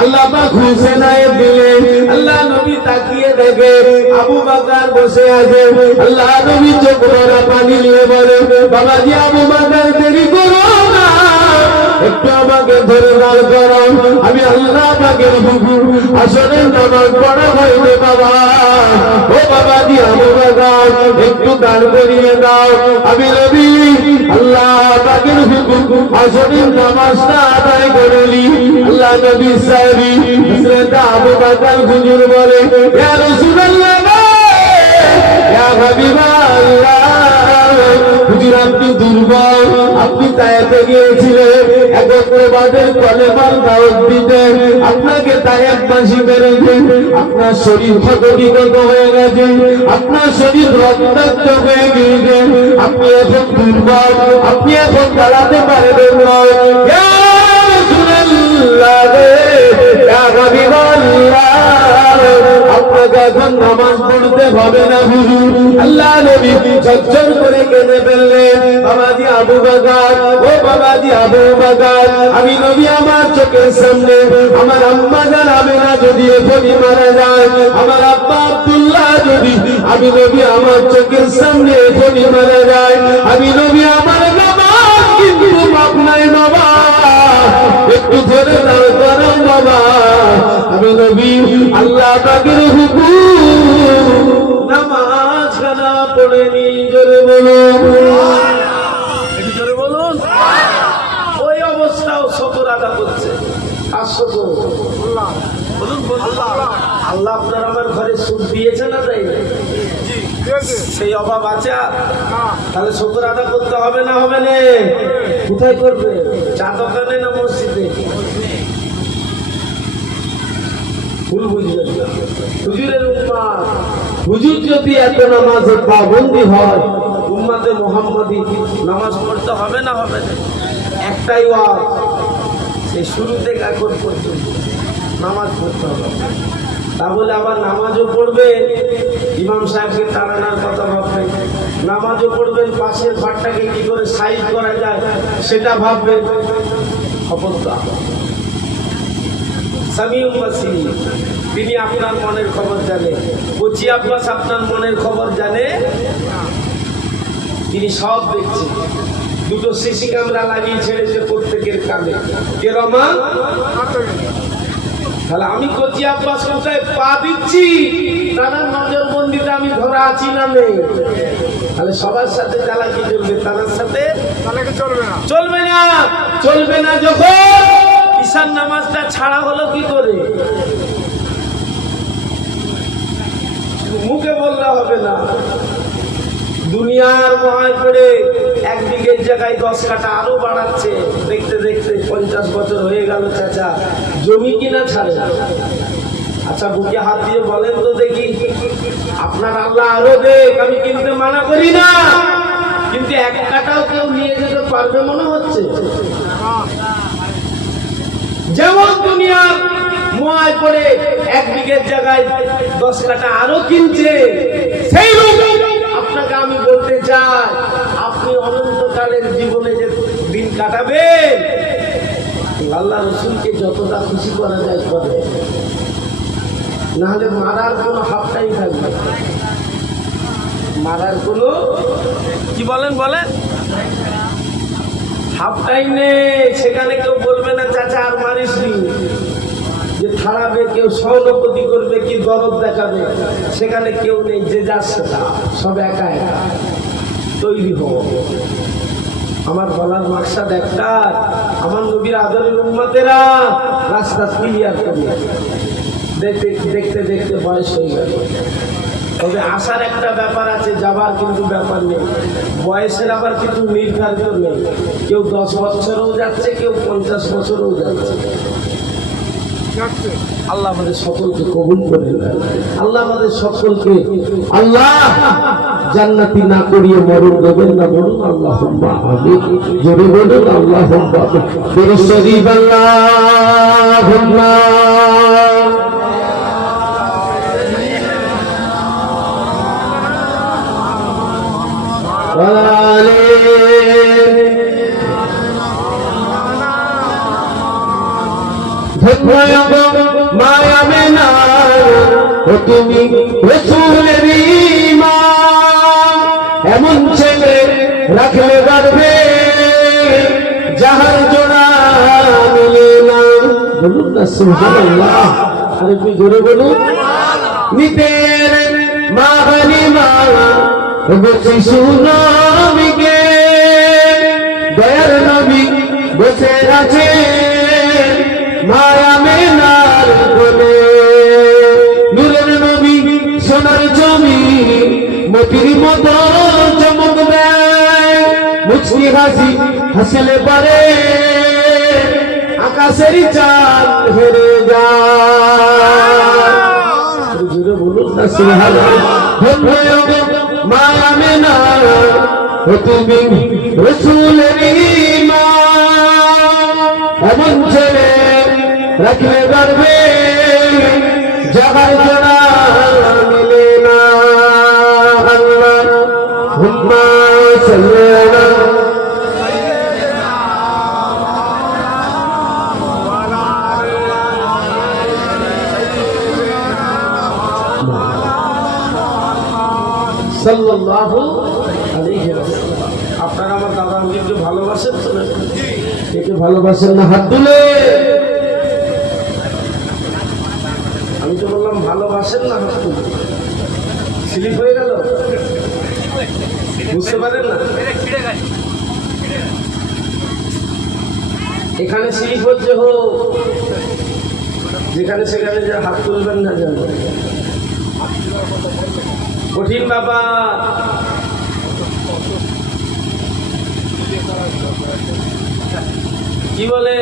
আল্লাহ পাক হুসেনায় দিলেন। আল্লাহ নবী তাকিয়ে দেখে আবু বকর বসে আছে। আল্লাহ নবী চোখ ভরা পানি নিয়ে বলে, বাবাজি আবু বকর দেরি করো না, একটু আমাকে ধরে দাঁড় করো, আমি আল্লাহ পাকের হুকুম আসরের নামাজ পড়া হইবে বাবা। ও বাবাজি আবু বকর একটু দাঁড় করিয়ে দাও, আমি নবী আল্লাহ পাকের হুকুম আসরের নামাজটা আদায় করলি। আল্লাহ নবী সাহাবী হযরত আবু বকর হুজুর বলে, ইয়া রাসূলুল্লাহ ইয়া হাবিবাল্লাহ, হুজুর আপনি দুর্বল, আপনি তায়েফে গিয়েছিলেন একত্রবাদের কলেমার দাওয়াত দিতে, আপনাকে তায়েফবাসী মেরেছে, আপনার শরীর ক্ষতবিক্ষত হয়ে গেছে, আপনার শরীর রক্তাক্ত হয়ে গিয়েছে, আপনি এখন দুর্বল, আপনি এখন দাঁড়াতে পারবেন না। ইয়া রাসূলুল্লাহ ইয়া হাবিবাল্লাহ, আপনাকে এখন নামাজ পড়তে হবে না হুজুর। আল্লাহ নবী ঝরঝর করে কেঁদে ফেললেন। বাবাজি আবু বকর, ও বাবাজি আবু বকর, আমি নবী আমার চোখের সামনে আমার আম্মা জান আমেনা যদি এখনই মারা যায়, আমার আব্বা আব্দুল্লাহ যদি আমি নবী আমার চোখের সামনে এখনই মারা যায়, আমি নবী আমার নামাজ কিন্তু মাপ নাই বাবা, একটু ধরে দাও করো বাবা। আমি নবী আল্লাহ পাকের হুকুম নামাজ খানা পড়ে নি। জোরে বলুন, একটু জোরে বলুন। ওই অবস্থাও শকর আদা করছে। আর শকর বলুন বলুন, আল্লাহ আপনার আমার ঘরে সুখ দিয়েছে না তাই সেই অভাব আছে, তাহলে শকর আদা করতে হবে না হবে না? কোথায় করবে? চা দোকানে না মসজিদে? ভুল বুঝবেন না। হুজুরের উম্মাত, হুজুর যদি এত নামাজে পাবন্দি হয়, উম্মাতে মুহাম্মাদি নামাজ পড়তে হবে না হবে না? একটাই ওয়াজ, সেই শুরু থেকে এখন পর্যন্ত নামাজ পড়তে হবে। তা বলে আবার নামাজও পড়বে, ইমাম সাহেবকে তাড়ানোর কথা ভাববেন, নামাজও পড়বেন, পাশের ঘরটাকে কি করে সাইজ করা যায় সেটা ভাববেন। খবরদার, সামিউল বাসির তিনি আপনার মনের খবর জানে, কোচি আব্বাস আপনার মনের খবর জানে, তিনি সব দেখছেন। দুটো সিসি ক্যামেরা লাগিয়ে ছেড়েছে প্রত্যেকের কানে, কে রমান? তাহলে আমি কোচি আব্বাস কোথায় পা দিচ্ছি, তার নজরবন্দিতে আমি ধরা আছি না নেই? তাহলে সবার সাথে চালাকি চলবে, তার সাথে চালাকি চলবে না, চলবে না, চলবে না। যখন ঈশান নামাজটা ছাড়া হলো কি করে? মুখে বললে হবে না। দুনিয়ার মহায় পড়ে 1 বিঘের জায়গায় 10 কাঠা আরো বাড়াচ্ছে। দেখতে দেখতে 50 বছর হয়ে গেল চাচা, জমি কিনা ছাড়ে না। আচ্ছা বুকে হাত দিয়ে বলেন তো দেখি, আপনার আল্লাহ আরো দেখ, আমি কিনতে মানা করি না, কিন্তু 1 কাঠাও কেউ নিয়ে যেতে পারবে মনে হচ্ছে? যেমন দুনিয়ার মোয়ায় পড়ে 1 বিঘের জায়গায় 10 কাঠা আরো কিনছে, সেই আপনাকে আমি বলতে চাই, আপনি অনন্তকালের জীবনে যে দিন কাটাবেন, আল্লাহ রসুলকে যতটা খুশি করা যায় করে, নাহলে মারার কোনো হাফটাই থাকবে, মারার কোনো কি বলেন হাফ টাইম নেই। সেখানে কেউ বলবে না চাচা আর মারিস নি, যে থাড়াবে কেউ, সহানুভূতি করবে কি দরদ দেখাবে, সেখানে কেউ নেই, যে যাচ্ছে তা সব একা একা তৈরি হব। আমার বলার মাকসাদ একটা, আমার নবীর আদরের উম্মতেরা রাস্তা ক্লিয়ার করবে। দেখতে দেখতে দেখতে বয়স হয়ে গেল, তবে আসার একটা ব্যাপার আছে, যাবার কিন্তু ব্যাপার নেই। বয়সের আবার কিছু নির্ধারিত নেই, কেউ 10 বছরও যাচ্ছে, কেউ 50 বছরও যাচ্ছে। আল্লাহ আমাদের সকলকে কবুল করে নেন। আল্লাহ আমাদের সকলকে আল্লাহ জান্নাতি না করিয়ে মরণ দেবেন না, বলুন আল্লাহুম্মা আমিন। জোরে বলুন আল্লাহুম্মা আমিন। দরুদ শরীফ আল্লাহুম্মা মায়া মেনা তুমি রসুলের ঈমান, এমন ছেলে রাখলে গর্বে যাহার জোড়া মিলে না। বলুন না সুবহানাল্লাহ, আরে তুই জোরে বলুন। নিতের মা হালিমা শিশু নবীকে, দয়ার নবী বসে আছে মায়া মেনার কোলে। নূরের নবী সোনার জমি মতির মতো চমক দেয়, মুচকি হাসি হাসলে পারে আকাশের চাঁদ হেরে যায়। জুড়ে বলুন না সুবহানাল্লাহ। মায়া মেনা তুমি রসুলের ঈমান, এমন ছেলে রাখলে গর্বে যাবার জোড়া মিলে না। আল্লাহুম্মা সাল্লি আলা সাল্লাল্লাহু আলাইহি ওয়াসাল্লাম। আপনারা আমার দাদা আমাকে ভালোবাসেন তো না? একে ভালোবাসেন না? হাত তুলে। আমি তো বললাম ভালোবাসেন না, হাত তুলে। স্লিপ হয়ে গেল, বুঝতে পারেন না? এখানে স্লিপ হচ্ছে, হোক যেখানে সেখানে যে হাত তুলবেন না যেন, কঠিন বাবা। কি বলে,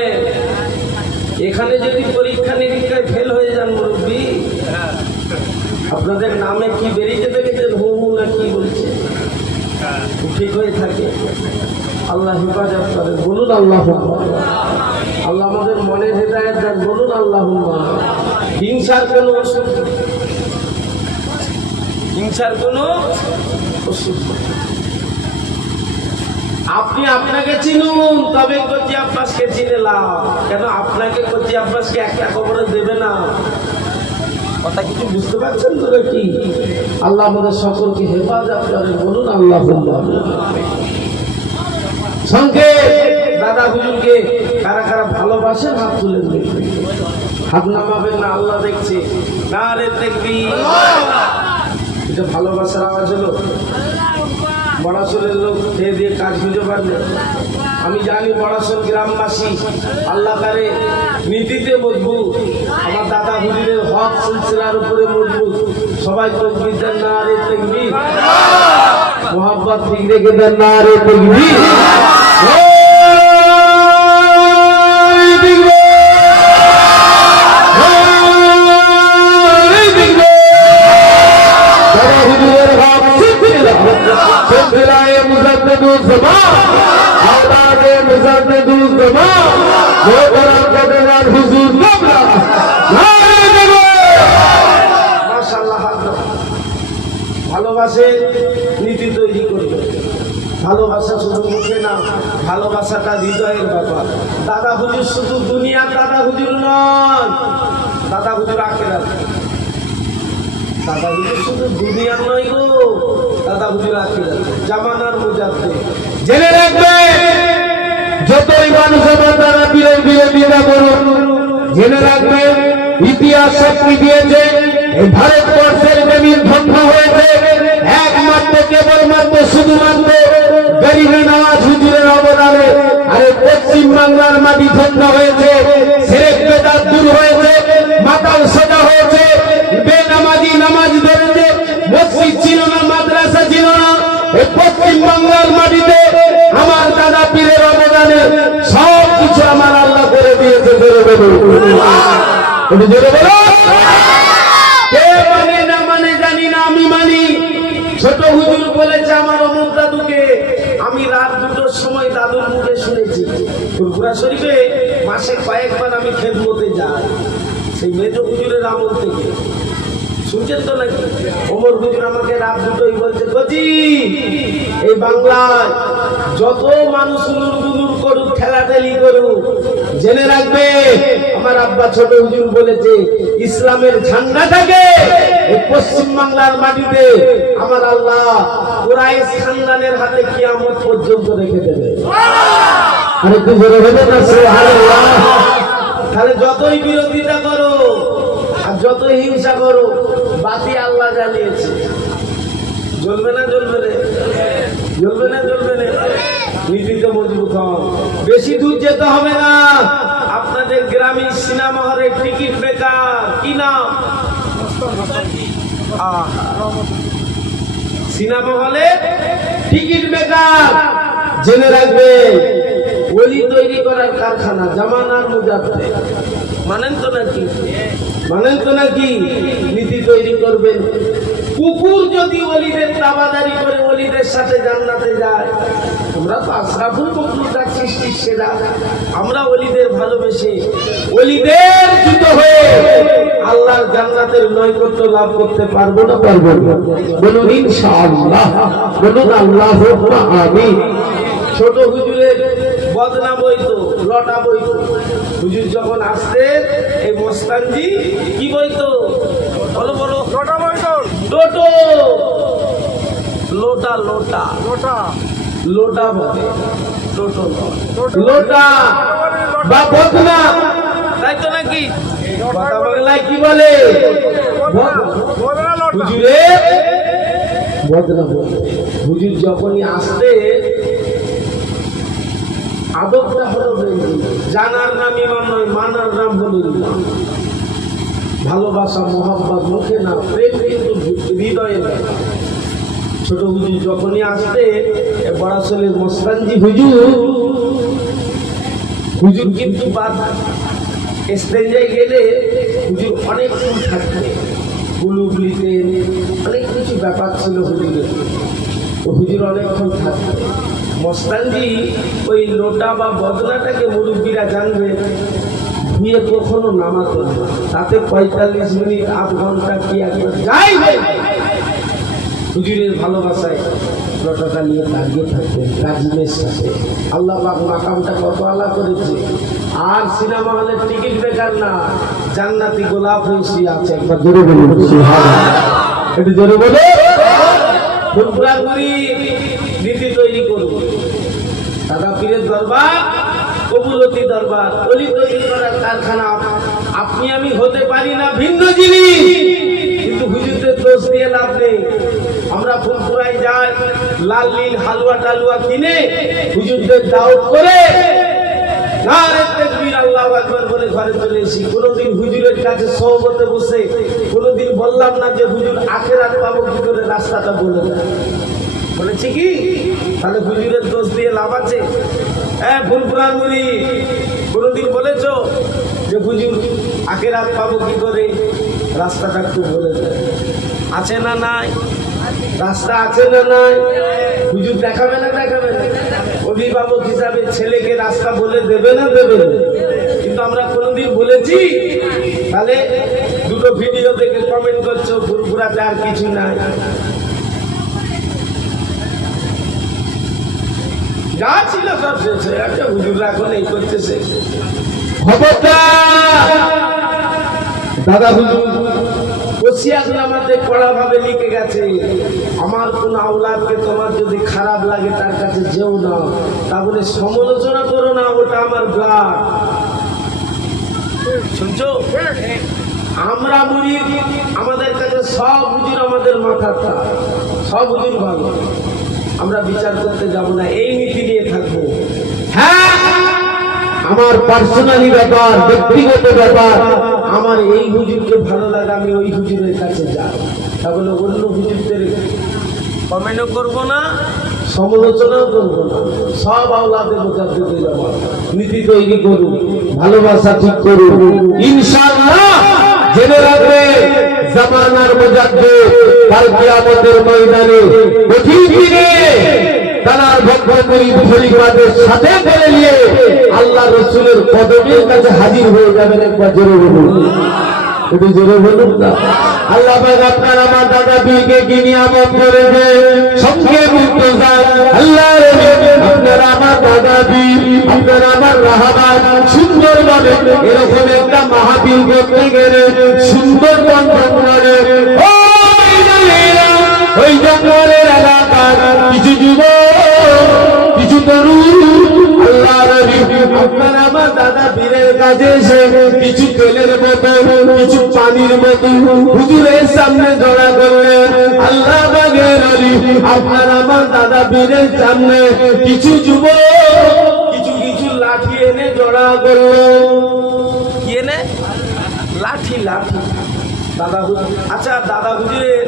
এখানে যদি পরীক্ষা নিরীক্ষায় ফেল হয়ে যান মুরব্বী, আপনাদের নামে কি বেরিয়ে দেখেছেন, হু হু না কি বলছে, ঠিক হয়ে থাকে। আল্লাহ হেফাজত করেন, বলুন আল্লাহুম্মা। আল্লাহ আমাদের মনের হেদায়েত দেন, বলুন আল্লাহুম্মা। হিংসার কোনো ওষুধ, হিংসার কোনো ওষুধ। আপনি আপনাকে চিনুন, তবে কচি আব্বাসকে চিনে লাভ। কেন আপনাকে কচি আব্বাসকে একটা খবরে দেবে না? কথা কিছু বুঝতে পারছেন তো নাকি? আল্লাহ আমাদের সকলকে হেফাজত করেন, বলুন আল্লাহুম্মা। সঙ্গে দাদা হুজুরকে কারা কারা ভালোবাসেন হাত তুলে দেখবেন, হাত নামাবেন না, আল্লাহ দেখছে। নারে তাকবীর, এটা ভালোবাসার আওয়াজ হলো। বড়াসরের লোক খেয়ে দিয়ে কাজ খুঁজে পারলে আমি জানি বড়াসর গ্রামবাসী আল্লাহ তারে নীতিতে মজবুত, আমার দাদা হুজুরের হক সিলসিলার উপরে মজবুত। সবাই তকবীর দেন, নারে তাকবীর। মোহাম্মদ ঠিক রেখে দেন, নারে তাকবীর। ভালোবাসে নীতি তৈরি করবে। ভালোবাসা শুধু মুখে না, ভালোবাসাটা হৃদয়ের ব্যাপার। দাদা হুজুর শুধু দুনিয়ার দাদা হুজুর নন, দাদা হুজুর আখিরাত। দাদা হুজুর শুধু দুনিয়ার নয় গো, দাদা হুজুর আখিরাত, জামানার মুজাদ্দিদ। জেনে রাখবে, যতই মানুষ আমার দ্বারা বিরোধিতা করুন, জেনে রাখবে ইতিহাস সাক্ষী দিয়েছে এই ভারতবর্ষের জমিন ধ্বংস হয়েছে একমাত্র কেবলমাত্র শুধুমাত্র গরিবে নওয়াজ হুজুরের অবদানে। আরে পশ্চিম বাংলার মাটি ধ্বংস হয়েছে, শিরক বেদাত দূর হয়েছে, মাতাল সোজা হয়েছে, বেনামাজি নামাজ ধরেছে, মসজিদ ছিল না, মাদ্রাসা ছিল না। এই পশ্চিম বাংলার মাটিতে আমার দাদা পীরের অবদানে সব কিছু আমার আল্লাহ করে দিয়েছে। জোরে বলো, জোরে বলো। কে মানে না মানে জানি না, আমি মানি। ছোট হুজুর বলেছে আমার অমুক দাদুকে, আমি রাত 2টার সময় দাদুর মুখে শুনেছি। ফুরফুরা শরীফে মাসে কয়েকবার আমি খেদমতে যাই, সেই মেজ হুজুরের আমল থেকে। শুনছেন তো নাকি? ওমর হুজুর আমাকে রাত 2টোই বলছে, গজি এই বাংলায় যত মানুষ উলুর করুক, ঠেলাঠেলি করুক, জেনে রাখবে আমার আব্বা ছোট হুজুর বলেছে ইসলামের ঝান্ডাটাকে এই পশ্চিম বাংলার মাটিতে আমার আল্লাহ কুরাইশ খানদানের হাতে কিয়ামত পর্যন্ত রেখে দেবে। আরে তুই জোরে বলো না সুবহানাল্লাহ। তাহলে যতই বিরোধিতা করো আর যতই হিংসা করো, বাতি আল্লাহ জ্বালিয়েছে, জ্বলবে না? জ্বলবে না? জ্বলবে না? জ্বলবে না? নীতিতে মজবুত হন। বেশি দূর যেতে হবে না, আপনাদের গ্রামীণ সিনেমা হলের টিকিট বেকার, কি নাম? সিনেমা হলে টিকিট বেকার। জেনে রাখবে ওলি তৈরি করার কারখানা, জামানার মুজাদ্দিদ। মানেন তো নাকি? মানেন তো নাকি? নীতি তৈরি করবেন। কুকুর যদি ওলিদের তাবাদারি করে ওলিদের সাথে জান্নাতে যায়, আমরা তো আশরাফুল মখলুকাত সৃষ্টির সেরা, আমরা ওলিদের ভালোবেসে ওলিদের জুত হয়ে আল্লাহর জান্নাতের নৈকট্য লাভ করতে পারবো না? পারবো না? বলুন ইনশাআল্লাহ, বলুন আল্লাহুম্মা আমিন। ছোট হুজুরের বদনাম বইতো, লটা বইতো। হুজুর যখন আসতেন এই মস্তানজি কি বইতো? বলো বলো। লটা বইতো। লোটো, লোটা, লোটা, লোটা, লোটা বলে, লোটো, লোটা বা বদনা, তাই তো নাকি? কথা বাংলায় কি বলে? হুজুরের বদনা বলে। হুজুর যখনই আসতে আদবটা হলো জানার নাম ইমান নয়, মানার নাম হলো ইমান। ভালোবাসা মোহাব্বত মুখে না, প্রেম কিন্তু হৃদয়ে না। ছোট হুজুর যখনই আসতে বড়াসলের মস্তানজি হুজুর কিন্তু বাদ স্টেঞ্জায় গেলে হুজুর অনেক ফুল থাকতে, গুলুগুলিতে অনেক কিছু ব্যাপার ছিল হুজুরের। হুজুর অনেকক্ষণ থাকতে, মস্তানজি ওই লোটা বা বদনাটাকে মুরব্বীরা জানবে ধুয়ে কখনো নামাতো না, তাতে 45 মিনিট 8 ঘন্টা কি একবার যাই হয় হুজুরের ভালোবাসায় লোটাটা নিয়ে দাঁড়িয়ে থাকতেন কাজিমের সাথে। আল্লাহ পাক মাকামটা কত আলা করেছে। আর সিনেমা হলের টিকিট বেকার না, জান্নাতি গোলাপ হয়েছি আছে। একবার জোরে বলুন সুবহানাল্লাহ, একটু জোরে বলো। ফুরফুরা করি নীতি তৈরি করব। দাদা পীরের দরবার কবুলতি দরবার, অলি তৈরি করার কারখানা। আপনি আমি হতে পারি না ভিন্ন জিনিস, কিন্তু হুজুরদের দোষ দোষ দিয়ে লাভ নেই। আমরা ফুলপুরায় যাই, লাল নীল হালুয়া টালুয়া কিনে হুজুরদের দাওয়াত করে নারে তাকবীর আল্লাহু আকবার বলে ঘরে চলে এসি। কোনোদিন হুজুরের কাছে সহবতে বসে কোনোদিন বললাম না যে হুজুর আখিরাত পাবো কি করে, রাস্তাটা বলে দেয়। বলেছি কি? তাহলে হুজুরের দোষ দিয়ে লাভ আছে? হ্যাঁ, ফুলপুরার মুড়ি কোনোদিন বলেছো যে হুজুর আখিরাত পাবো কি করে, রাস্তাটা একটু বলে দেয়? আছে না নাই? রাস্তা আছে না নাই? হুজুর দেখাবে না দেখাবে না? অভিভাবক হিসাবে ছেলেকে রাস্তা বলে দেবে না দেবে না? কিন্তু আমরা কোনোদিন বলেছি? তাহলে দুটো ভিডিও দেখে কমেন্ট করছো ফুরফুরাতে আর কিছু নাই। যা ছিল সব শেষ হয়ে গেছে, হুজুররা এখন এই করতেছে। দাদা হুজুর ওসিয়াতনামাতে কড়া ভাবে লিখে গেছে, আমার কোন আওলাদকে তোমার যদি খারাপ লাগে তার কাছে যেও না, তা বলে সমালোচনা করো না, ওটা আমার ব্লাড। শুনছো? আমরা মুরিদ, আমাদের কাছে সব হুজুর আমাদের মাথাটা, সব হুজুর ভালো, আমরা বিচার করতে যাব না, এই নীতি নিয়ে থাকবো। হ্যাঁ, আমার পার্সোনালি ব্যাপার, ব্যক্তিগত ব্যাপার, আমার এই হুজুরকে ভালো লাগে, আমি ওই হুজুরের কাছে যাই। তাহলে অন্য হুজুরদের কমেন্টও করবো না, সমালোচনাও করবো না, সব আওলাদের বোঝার দিতে যাবো। নীতি তৈরি করুন, ভালোবাসা ঠিক করুন, ইনশাআল্লাহ। জেনে রাখবে জামানার মুজাদ্দিদ কাল কিয়ামতের ময়দানে কঠিন দিনে তার ভক্তদের খলিফাদের সাথে করে নিয়ে আল্লাহ রাসূলের কদমের কাছে হাজির হয়ে যাবেন। একবার জোরে বলুন, একটু জোরে বলুন না। আল্লাহ পাক আপনার আমার দাদা পীরকে কি নিয়ামত করেছে, সঙ্গে মুক্ত যান। আল্লাহ আপনার আমার দাদা পীর, আপনার আমার রাহাবান সুন্দরভাবে এরকম একটা মাহফিল করতে গেলে সুন্দরবন জঙ্গলে, ওই জঙ্গলের এলাকার কিছু যুবক, কিছু তরুণ আল্লাহ নবী আপনার আমার দাদা পীরের কাছে এসে কিছু তেলের বোতল, কিছু পানির বোতল হুজুরের সামনে জড়া করলেন। আল্লাহ পাকের ওলি আপনার আমার দাদা পীরের সামনে কিছু যুবক কিছু কিছু লাঠি এনে জড়া করলো। কি এনে? লাঠি। লাঠি দাদা হুজুর। আচ্ছা, দাদা হুজুরের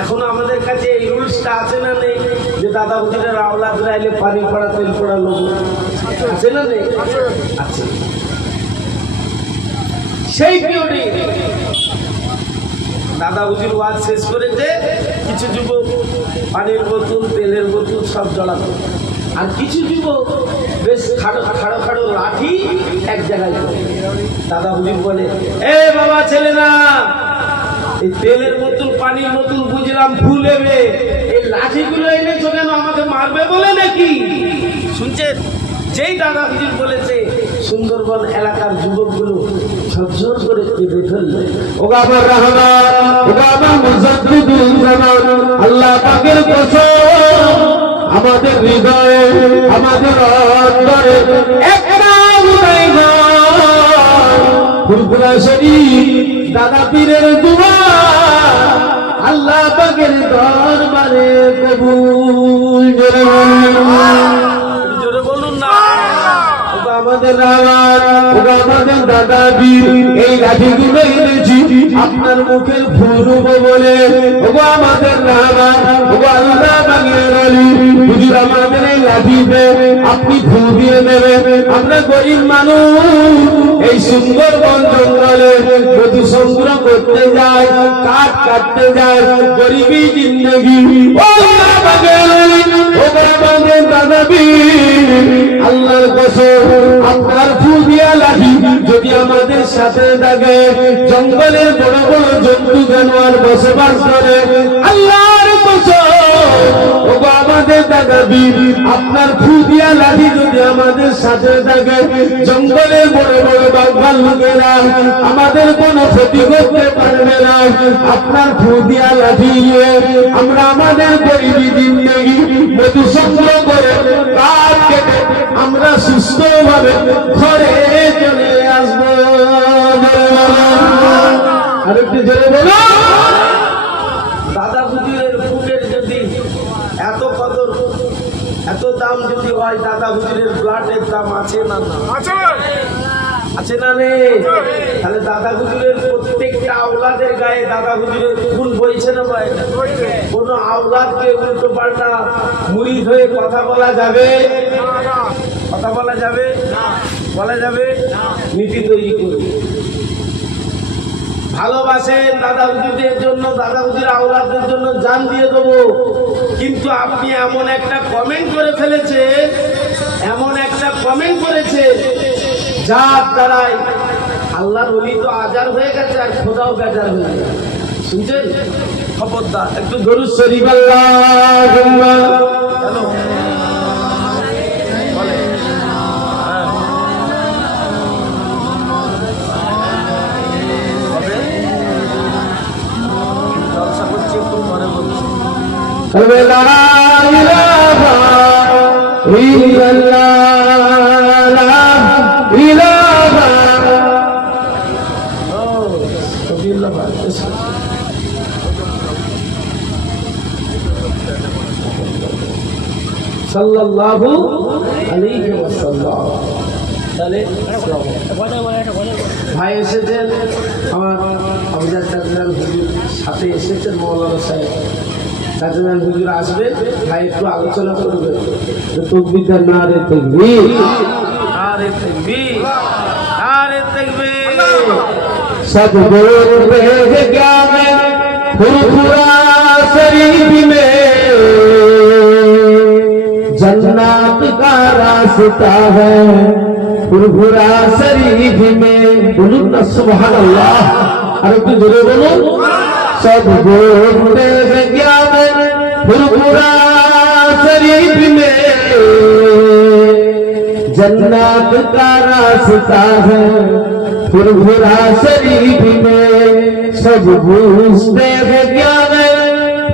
এখনো আমাদের কাছে এই রুলসটা আছে না নেই যে দাদা হুজুরের আওলাদরা এলে পানি পড়া তেল পড়া লোক আছে না নেই? আছে। সেই পিরিয়ডে দাদা হুজুর ওয়াজ শেষ করেছে, কিছু যুবক পানির বোতল তেলের বোতল সব জড়াতো, আর কিছু যুবক বেশ খাড়ো খাড়ো খাড়ো লাঠি এক জায়গায় করে। দাদা হুজুর বলে, এ বাবা ছেলে না, এই তেলের বোতল পানির বোতল বুঝলাম ফুল এবে, এই লাঠিগুলো এনেছো কেন, আমাকে মারবে বলে নাকি? শুনছেন? যেই দাদা হুজুর বলেছে, সুন্দরবন এলাকার যুবকগুলো ঝরঝর করে কেঁদে ফেলবে। ওগো আমার রহমান, ওগো আমার মুজাদ্দিদুল জামান, আল্লাহ পাকের কসম, আমাদের হৃদয়ে আমাদের অন্তরে একটা উদয় হয় ফুরফুরা শরীফ দাদা পীরের দুয়া আল্লাহ পাকের দরবারে কবুল। জোরে বলুন না। আমাদের আমাদের দাদা পীর এই লাঠিগুলো এনেছি আপনার মুখের ফুরুব বলে। ওগো আমাদের ওগো আল্লাহ পাকের ওলি হুজুর, আমাদের এই লাঠিতে আপনি ফু দিয়ে দেবেন। আমরা গরিব মানুষ, এই সুন্দরবন জঙ্গলে মধু সংগ্রহ করতে যাই, কাঠ কাটতে যাই, গরিবী জিন্দগি। আল্লাহ পাকের ওলি, ওগো আমাদের দাদা পীর, আল্লাহর কসম আপনার ফু দিয়া লাঠি যদি আমাদের সাথে থাকে, জঙ্গলের বড় বড় জন্তু জানোয়ার বসবাস করে, আল্লাহর কসম ওগো আমাদের দাদা পীর, আপনার ফু দিয়া লাঠি যদি আমাদের সাথে থাকে, জঙ্গলের বড় বড় বাঘ ভাল্লুকেরা আমাদের কোনো ক্ষতি করতে পারবে না। আপনার ফু দিয়া লাঠি নিয়ে আমরা আমাদের গরিবী জিন্দেগি মধু সংগ্রহ করে কাঠ কেটে আমরা সুস্থ ভাবে ঘরে চলে আসবো। আরেকটু জোরে বলো। দাম যদি হয়, দাদা হুজুরের ব্লাডের দাম আছে না? আছে না রে? তাহলে দাদা হুজুরের প্রত্যেকটা আওলাদের গায়ে দাদা হুজুরের খুন বইছে না ভাই? কোন আওলাদকে উল্টো পাল্টা মুরিদ হয়ে কথা বলা যাবে? কথা বলা যাবে? বলা যাবে? নীতি তৈরি করবে। ভালোবাসেন দাদা হুজুরদের জন্য, দাদা হুজুর আওলাদদের জন্য জান দিয়ে দেবো, কিন্তু আপনি এমন একটা কমেন্ট করে ফেলেছেন, এমন একটা কমেন্ট করেছেন যার দ্বারাই আল্লাহর ওলি তো আজার হয়ে গেছে আর খোদাও বেজার হয়ে গেছে। শুনছেন? খবরদার, একটু দরুদ শরীফ আল্লাহুম্মা হ্যালো লা ইলাহা ইল্লাল্লাহ, লা ইলাহা সাল্লাল্লাহু আলাইহি ওয়াসাল্লাম। তাহলে ভাই এসেছেন, আমার আবুজার চাচা হুজুর সাথে এসেছেন, মৌলানা সাহেব চাচা হুজুর আসবে, ভাই একটু আলোচনা করবে। তকবীর নারে তাকবীর, নারে তাকবীর, নারে তাকবীর। सदगुरु वेद ज्ञान फुरफुरा शरीफ में जन्नत का रास्ता है, फुरफुरा शरीफ में। बोलूं ना सुभान अल्लाह, और একটু জোরে বলুন। सदगुरु वेद ज्ञान फुरफुरा शरीफ में जन्नत का रास्ता है, फुरफुरा शरीफ में सब पूछते हैं ज्ञान,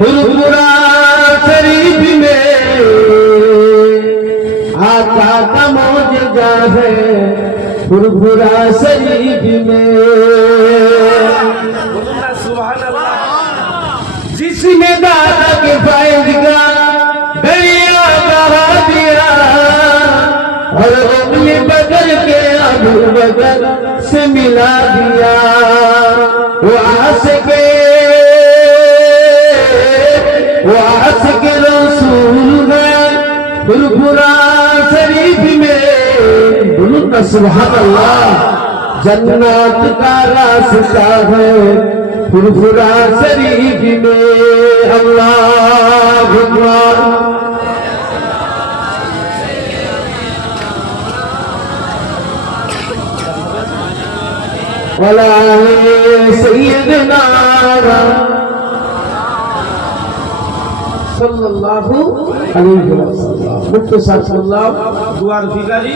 फुरफुरा शरीफ में आका का मौजूदा है, फुरफुरा शरीफ में। जिसने दादा के फैज का दरिया बहा दिया और अपने बदल के अबू बकर से मिला दिया, वो आशिक रसूल है फुरफुरा शरीफ में। बोलो ना सुभान अल्लाह। जन्नत का रास्ता है, फुरफुरा शरीफ में। अल्लाह अकबर। वला सैयदना সাল্লাল্লাহু আলাইহি ওয়াসাল্লাম। মুক্তসার সাল্লাম দুয়ার ভিখারি,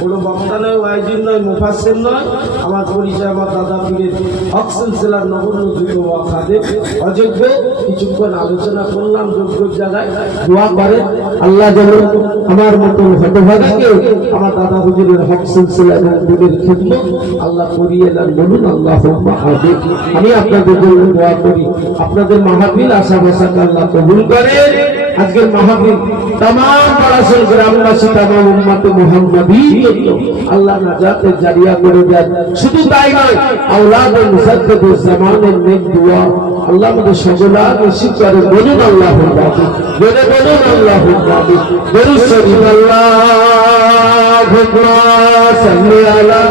কোনো বক্তা নয়, ওয়াইজিন নয়, মুফাসসির নয়। আমার পরিচয় আমার দাদা পীরের হক সিলসিলার নগণ্য যুগ ওয়া খাদেম, অযোগ্য। কিছুক্ষণ আলোচনা করলাম যোগ্য জায়গায়। দোয়া করে আল্লাহ যেন আমার মতন হতভাগীকে আমার দাদা হুজুরের হক সিলসিলা এবং দিনের খিদমত আল্লাহ করিয়ে দেন। বলুন আল্লাহুম্মা আমিন। আমি আপনাদের জন্য দোয়া করি, আপনাদের মাহফিল আশা ভরসাকে আল্লাহ কবুল করে। আজকের মাহফিল तमाम পড়াশোন গ্রামবাসী तमाम উম্মতে মুহাম্মাদী আল্লাহ নাজাতের জারিয়া করে দেন। শুধু তাই নয়, আওলাদ মুসাদ্দিদুজ জামানের নেক দোয়া আল্লাহ আমাদের সকলকে নসিব করে। বলুন আল্লাহুম্মা আমিন। বলে বলুন আল্লাহুম্মা আমিন। দরুদ শরীফ আল্লাহুম্মা সাল্লি আলা